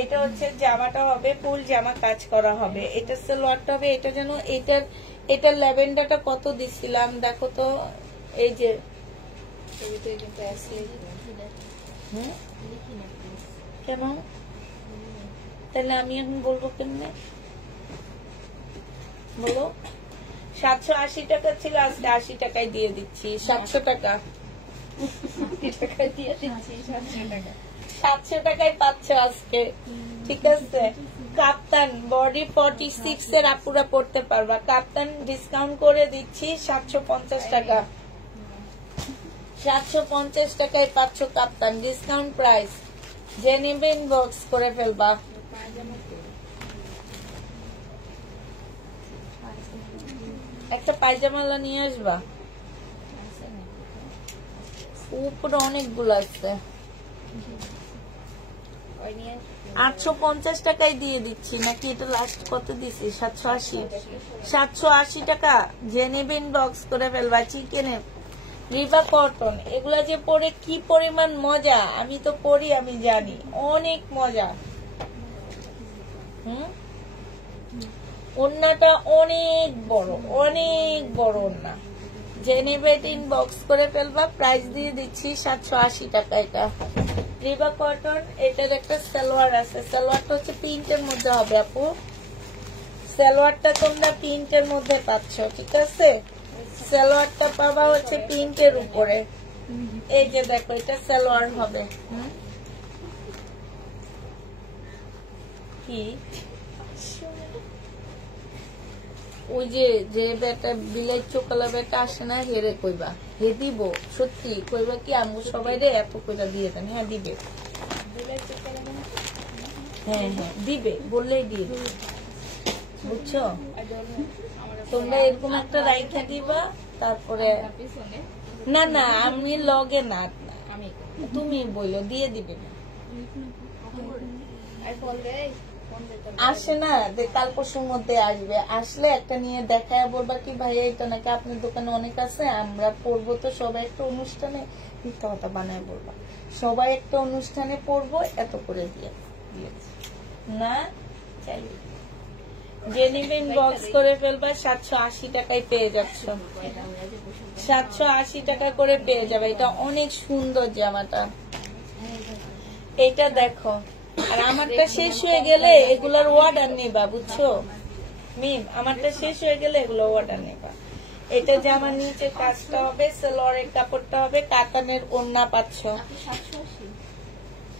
এটা হচ্ছে জামাটা হবে, ফুল জামা কাজ করা হবে। এটা সালোয়ারটা হবে, এটা যেন এটার ল্যাভেন্ডারটা কত দিছিলাম দেখো তো। এই যে কেন, তাহলে আমি এখন বলবো কেমনে বলো। 780 টাকা ছিল, আজকে 80 টাকায় দিয়ে দিচ্ছি। 700 টাকা, 700 টাকায় পাচ্ছ আজকে, ঠিক আছে? কাপ্তান বডি 46 এর আপুরা পড়তে পারবা। কাপ্তান ডিসকাউন্ট করে দিচ্ছি 750 টাকা। 750 টাকায় পাচ্ছ কাপ্তান, ডিসকাউন্ট প্রাইস। যে নেবে ইনবক্স করে ফেলবা। একটা পায়জামালা নিয়ে আসবা, উপরে অনেকগুলো আছে। 850 টাকায় দিয়ে দিচ্ছি নাকি? এটা লাস্ট কত দিছি? 780। 780 টাকা। যে নেবে ইনবক্স করে ফেলবা। চিকেনে রিবা কটন, এগুলা যে পরে কি পরিমাণ মজা, আমি তো পরি, আমি জানি অনেক মজা। ওন্নাটা অনেক বড়, অনেক বড় ওন্না। যে নেবে ইনবক্স করে ফেলবা। প্রাইস দিয়ে দিচ্ছি 780 টাকা। এটা রিবা কটন, এটার একটা সালোয়ার আছে। সালোয়ারটা হচ্ছে প্রিন্টের মধ্যে হবে আপু। সালোয়ারটা তোমরা প্রিন্টের মধ্যে পাচ্ছ, ঠিক আছে? সালোয়ারটা পাবা হচ্ছে প্রিন্টের উপরে। এই যে দেখো, এটা সালোয়ার হবে। কি ওই যে বেটা বিলাই চোকালা বেটা আসে না, হেরে কইবা, হে দিব সত্যি কইবা কি আমু সবাই রে এত কইরা দিয়ে দেন। হ্যাঁ দিবে, হ্যাঁ হ্যাঁ দিবে, বললেই দিয়ে দিবে, বুঝছো? তোমরা এরকম একটা রাইখা দিবা, তারপরে না না আমি লগে না, তুমি বইলো দিয়ে দিবে। আসে না, কাল পরশুর মধ্যে আসবে। আসলে একটা নিয়ে দেখায় বলবা কি ভাই এটা নাকি আপনার দোকানে অনেক আছে, আমরা পড়বো তো সবাই একটা অনুষ্ঠানে, মিথ্যা কথা বানায় বলবা সবাই একটা অনুষ্ঠানে পড়বো এত করে দিয়ে না চাই। যে নিবেন বক্স করে ফেলবা। 780 টাকায় পেয়ে যাচ্ছ, 780 টাকা করে পেয়ে যাবে। এটা অনেক সুন্দর জামাটা। এটা দেখো, আর আমারটা শেষ হয়ে গেলে এগুলোর অর্ডার নেবা, বুঝছো মিম? আমারটা শেষ হয়ে গেলে এগুলো অর্ডার নেবা। এটা জামার নিচে কাজটা হবে, সালোয়ারের কাপড়টা হবে, কাতানের ওড়না পাচ্ছ।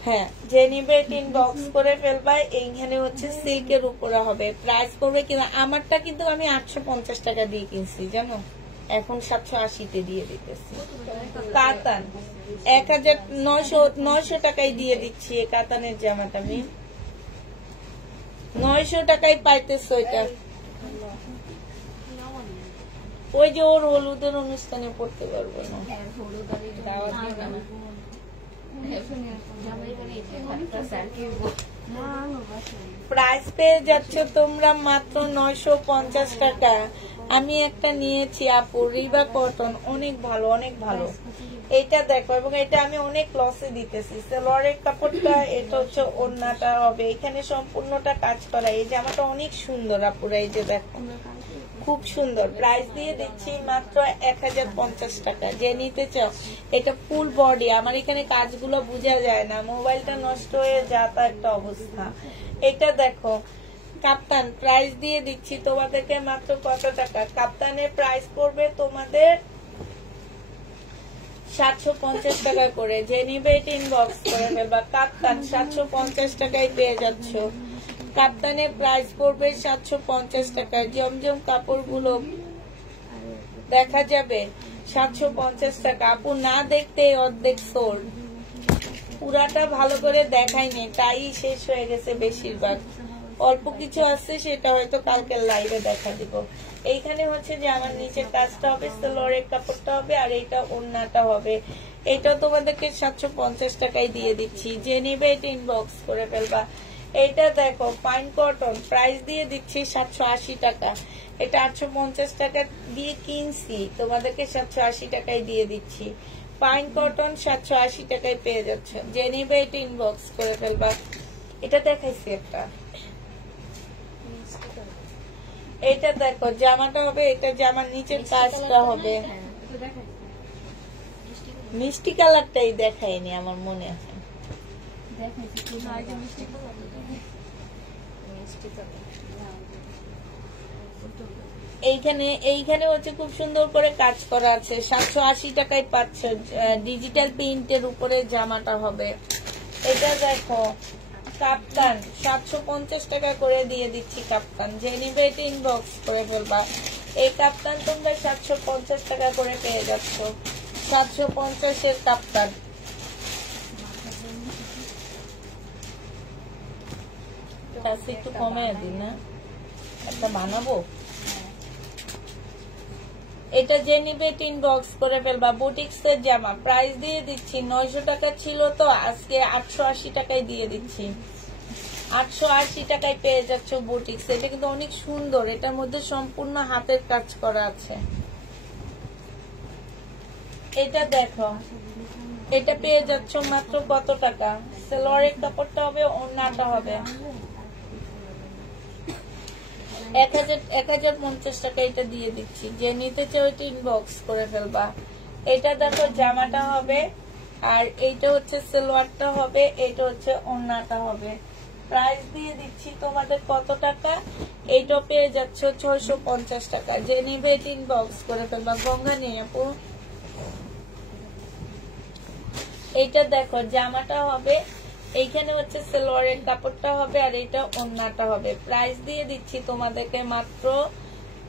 হ্যাঁ, যে নিবে ইনবক্স করে ফেলবা। এইখানে হচ্ছে সিল্কের উপরে হবে। প্রাইস পড়বে কিনা, আমারটা কিন্তু আমি 850 টাকা দিয়ে কিনছি জানো, এখন 780-তে দিয়ে দিতেছি। কাতান 1900 টাকায় দিয়ে দিচ্ছি। এই কাতানের জামাটা আমি 900 টাকায় পাইতেছো। এটা ওই যে ওর হলুদের অনুষ্ঠানে পড়তে পারবো না। প্রাইস পেয়ে যাচ্ছ তোমরা মাত্র 950 টাকা। আমি একটা নিয়েছি আপু, রিবা কটন, অনেক ভালো, অনেক ভালো। এটা দেখো, এবং এটা আমি অনেক লসে দিতেছি। সালোয়ারের কাপড়টা, এটা হচ্ছে ওড়নাটা হবে, এখানে সম্পূর্ণটা কাজ করা। এই জামাটা অনেক সুন্দর আপুরা, এই যে দেখো খুব সুন্দর। প্রাইস দিয়ে দিচ্ছি মাত্র 1050 টাকা। যে নিতে চাও, এটা ফুল বডি। আমার এখানে কাজগুলো বোঝা যায় না, মোবাইলটা নষ্ট হয়ে যাতা একটা অবস্থা। এটা দেখো কাপ্তান, প্রাইস দিয়ে দিচ্ছি তোমাদেরকে মাত্র কত টাকা? কাপ্তানের প্রাইস পড়বে তোমাদের 750 টাকা করে। যে নিবে এটা ইনবক্স করে ফেলবা। কাপ্তান 750 টাকায় পেয়ে যাচ্ছ। কাপ্তানের প্রাইস পড়বে 750 টাকায়। জমজম কাপড়গুলো দেখা যাবে 750 টাকা। আপু না দেখতে অর্ধেক সোল্ড, পুরাটা ভালো করে দেখাইনি, তাই শেষ হয়ে গেছে বেশিরভাগ। অল্প কিছু আছে, সেটা হয়তো কালকে লাইভে দেখা দিব। এইখানে হচ্ছে যে আমার নিচের কাজটা হবে, সালোয়ারের কাপড়টা হবে, আর এইটা ওড়নাটা হবে। এটা তোমাদেরকে 750 টাকায় দিয়ে দিচ্ছি। যে নিবে এটা ইনবক্স করে ফেলবা। এটা দেখো ফাইন কটন, প্রাইস দিয়ে দিচ্ছি 780 টাকা। এটা 850 টাকা দিয়ে কিনছি, তোমাদেরকে 780 টাকায় দিয়ে দিচ্ছি। ফাইন কটন 780 টাকায় পেয়ে যাচ্ছে। যে নিবে এটা ইনবক্স করে ফেলবা। এটা দেখাইছি একটা, এটা দেখো জামাটা হবে, এটা জামার নিচের কাজটা হবে। মিষ্টি কালারটাই দেখাইনি আমার মনে আছে। এইখানে হচ্ছে খুব সুন্দর করে কাজ করা আছে। 780 টাকায় পাচ্ছে। ডিজিটাল প্রিন্টের উপরে জামাটা হবে। এটা দেখো কাপ্তান 750 টাকা করে দিয়ে দিচ্ছি কাপ্তান, যে নিবে এটা ইনবক্স করে ফেলবা। এই কাপ্তান তোমরা 750 টাকা করে পেয়ে যাচ্ছ, 750 কাপ্তান। একটু কমে দিন না, একটা বানাবো। এটা যে নিবে ইনবক্স করে ফেলবা। বুটিক্স এর জামা প্রাইস দিয়ে দিচ্ছি 900 টাকা ছিল তো, আজকে 880 টাকায় দিয়ে দিচ্ছি। 880 টাকায় পেয়ে যাচ্ছ বুটিক্স। এটা কিন্তু অনেক সুন্দর, এটার মধ্যে সম্পূর্ণ হাতের কাজ করা আছে। এটা দেখো, এটা পেয়ে যাচ্ছ মাত্র কত টাকা? সালোয়ারের কাপড়টা হবে, ওড়নাটা হবে 1050 টাকা। এটা দিয়ে দিচ্ছি, যে নিতে চাও ওইটা ইনবক্স করে ফেলবা। এটা দেখো জামাটা হবে, আর এইটা হচ্ছে সালোয়ারটা হবে, এইটা হচ্ছে ওড়নাটা হবে। প্রাইস দিয়ে দিচ্ছি তোমাদের কত টাকা? এইটা পেয়ে যাচ্ছ 650 টাকা। যে নিবে এটা ইনবক্স করে ফেলবা। গঙ্গা নিয়ে আপু, এইটা দেখো জামাটা হবে, এইখানে হচ্ছে সালোয়ারের কাপড়টা হবে, আর এটা ওড়নাটা হবে। প্রাইস দিয়ে দিচ্ছি তোমাদেরকে মাত্র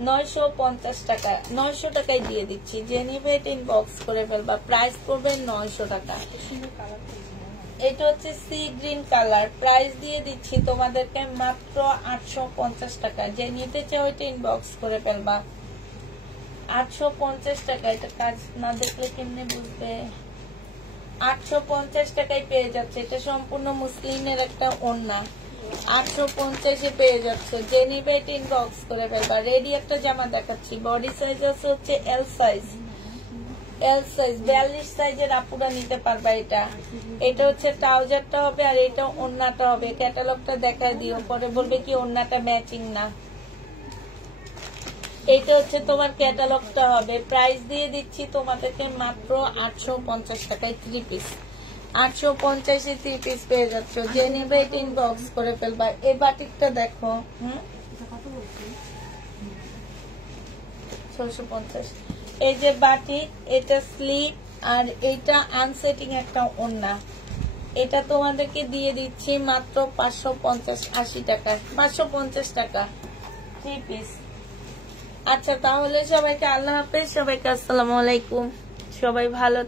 950 টাকা, 900 টাকায় দিয়ে দিচ্ছি। যে নিবে এটা ইনবক্স করে ফেলবা। প্রাইস পড়বে 900 টাকা। এটা হচ্ছে সি গ্রিন কালার, প্রাইস দিয়ে দিচ্ছি তোমাদেরকে মাত্র 850 টাকা। যে নিতে চাও এটা ইনবক্স করে ফেলবা। 850 টাকা। এটা কাজ না দেখলে কেমনে বুঝবে? 850 টাকায় পেয়ে যাচ্ছে। এটা সম্পূর্ণ মুসলিমের একটা ওড়না, 850 পেয়ে যাচ্ছে। যে নিবে এটা ইনবক্স করে ফেলবা। রেডি একটা জামা দেখাচ্ছি, বডি সাইজ আছে হচ্ছে এল সাইজ, এল সাইজ 42 সাইজের আপুরা নিতে পারবা। এটা হচ্ছে ট্রাউজারটা হবে, আর এটা ওড়নাটা হবে। ক্যাটালগটা দেখা দিও, পরে বলবে কি ওড়নাটা ম্যাচিং না। এটা হচ্ছে তোমার ক্যাটালগটা হবে। প্রাইস দিয়ে দিচ্ছি তোমাদেরকে মাত্র 850 টাকায় 3 পিস। 850 3 পিস পেয়ে যাচ্ছ। যে নেবে এটা ইনবক্স করে ফেলবা। এই বাটিকটা দেখো, 650। এই যে বাটিক, এটা স্লিপ, আর এইটা আনসেটিং একটা ওড়না। এটা তোমাদেরকে দিয়ে দিচ্ছি মাত্র 550 টাকা, 550 টাকা 3 পিস। আচ্ছা তাহলে সবাইকে আল্লাহ হাফেজ, সবাইকে আসসালামু আলাইকুম, সবাই ভালো।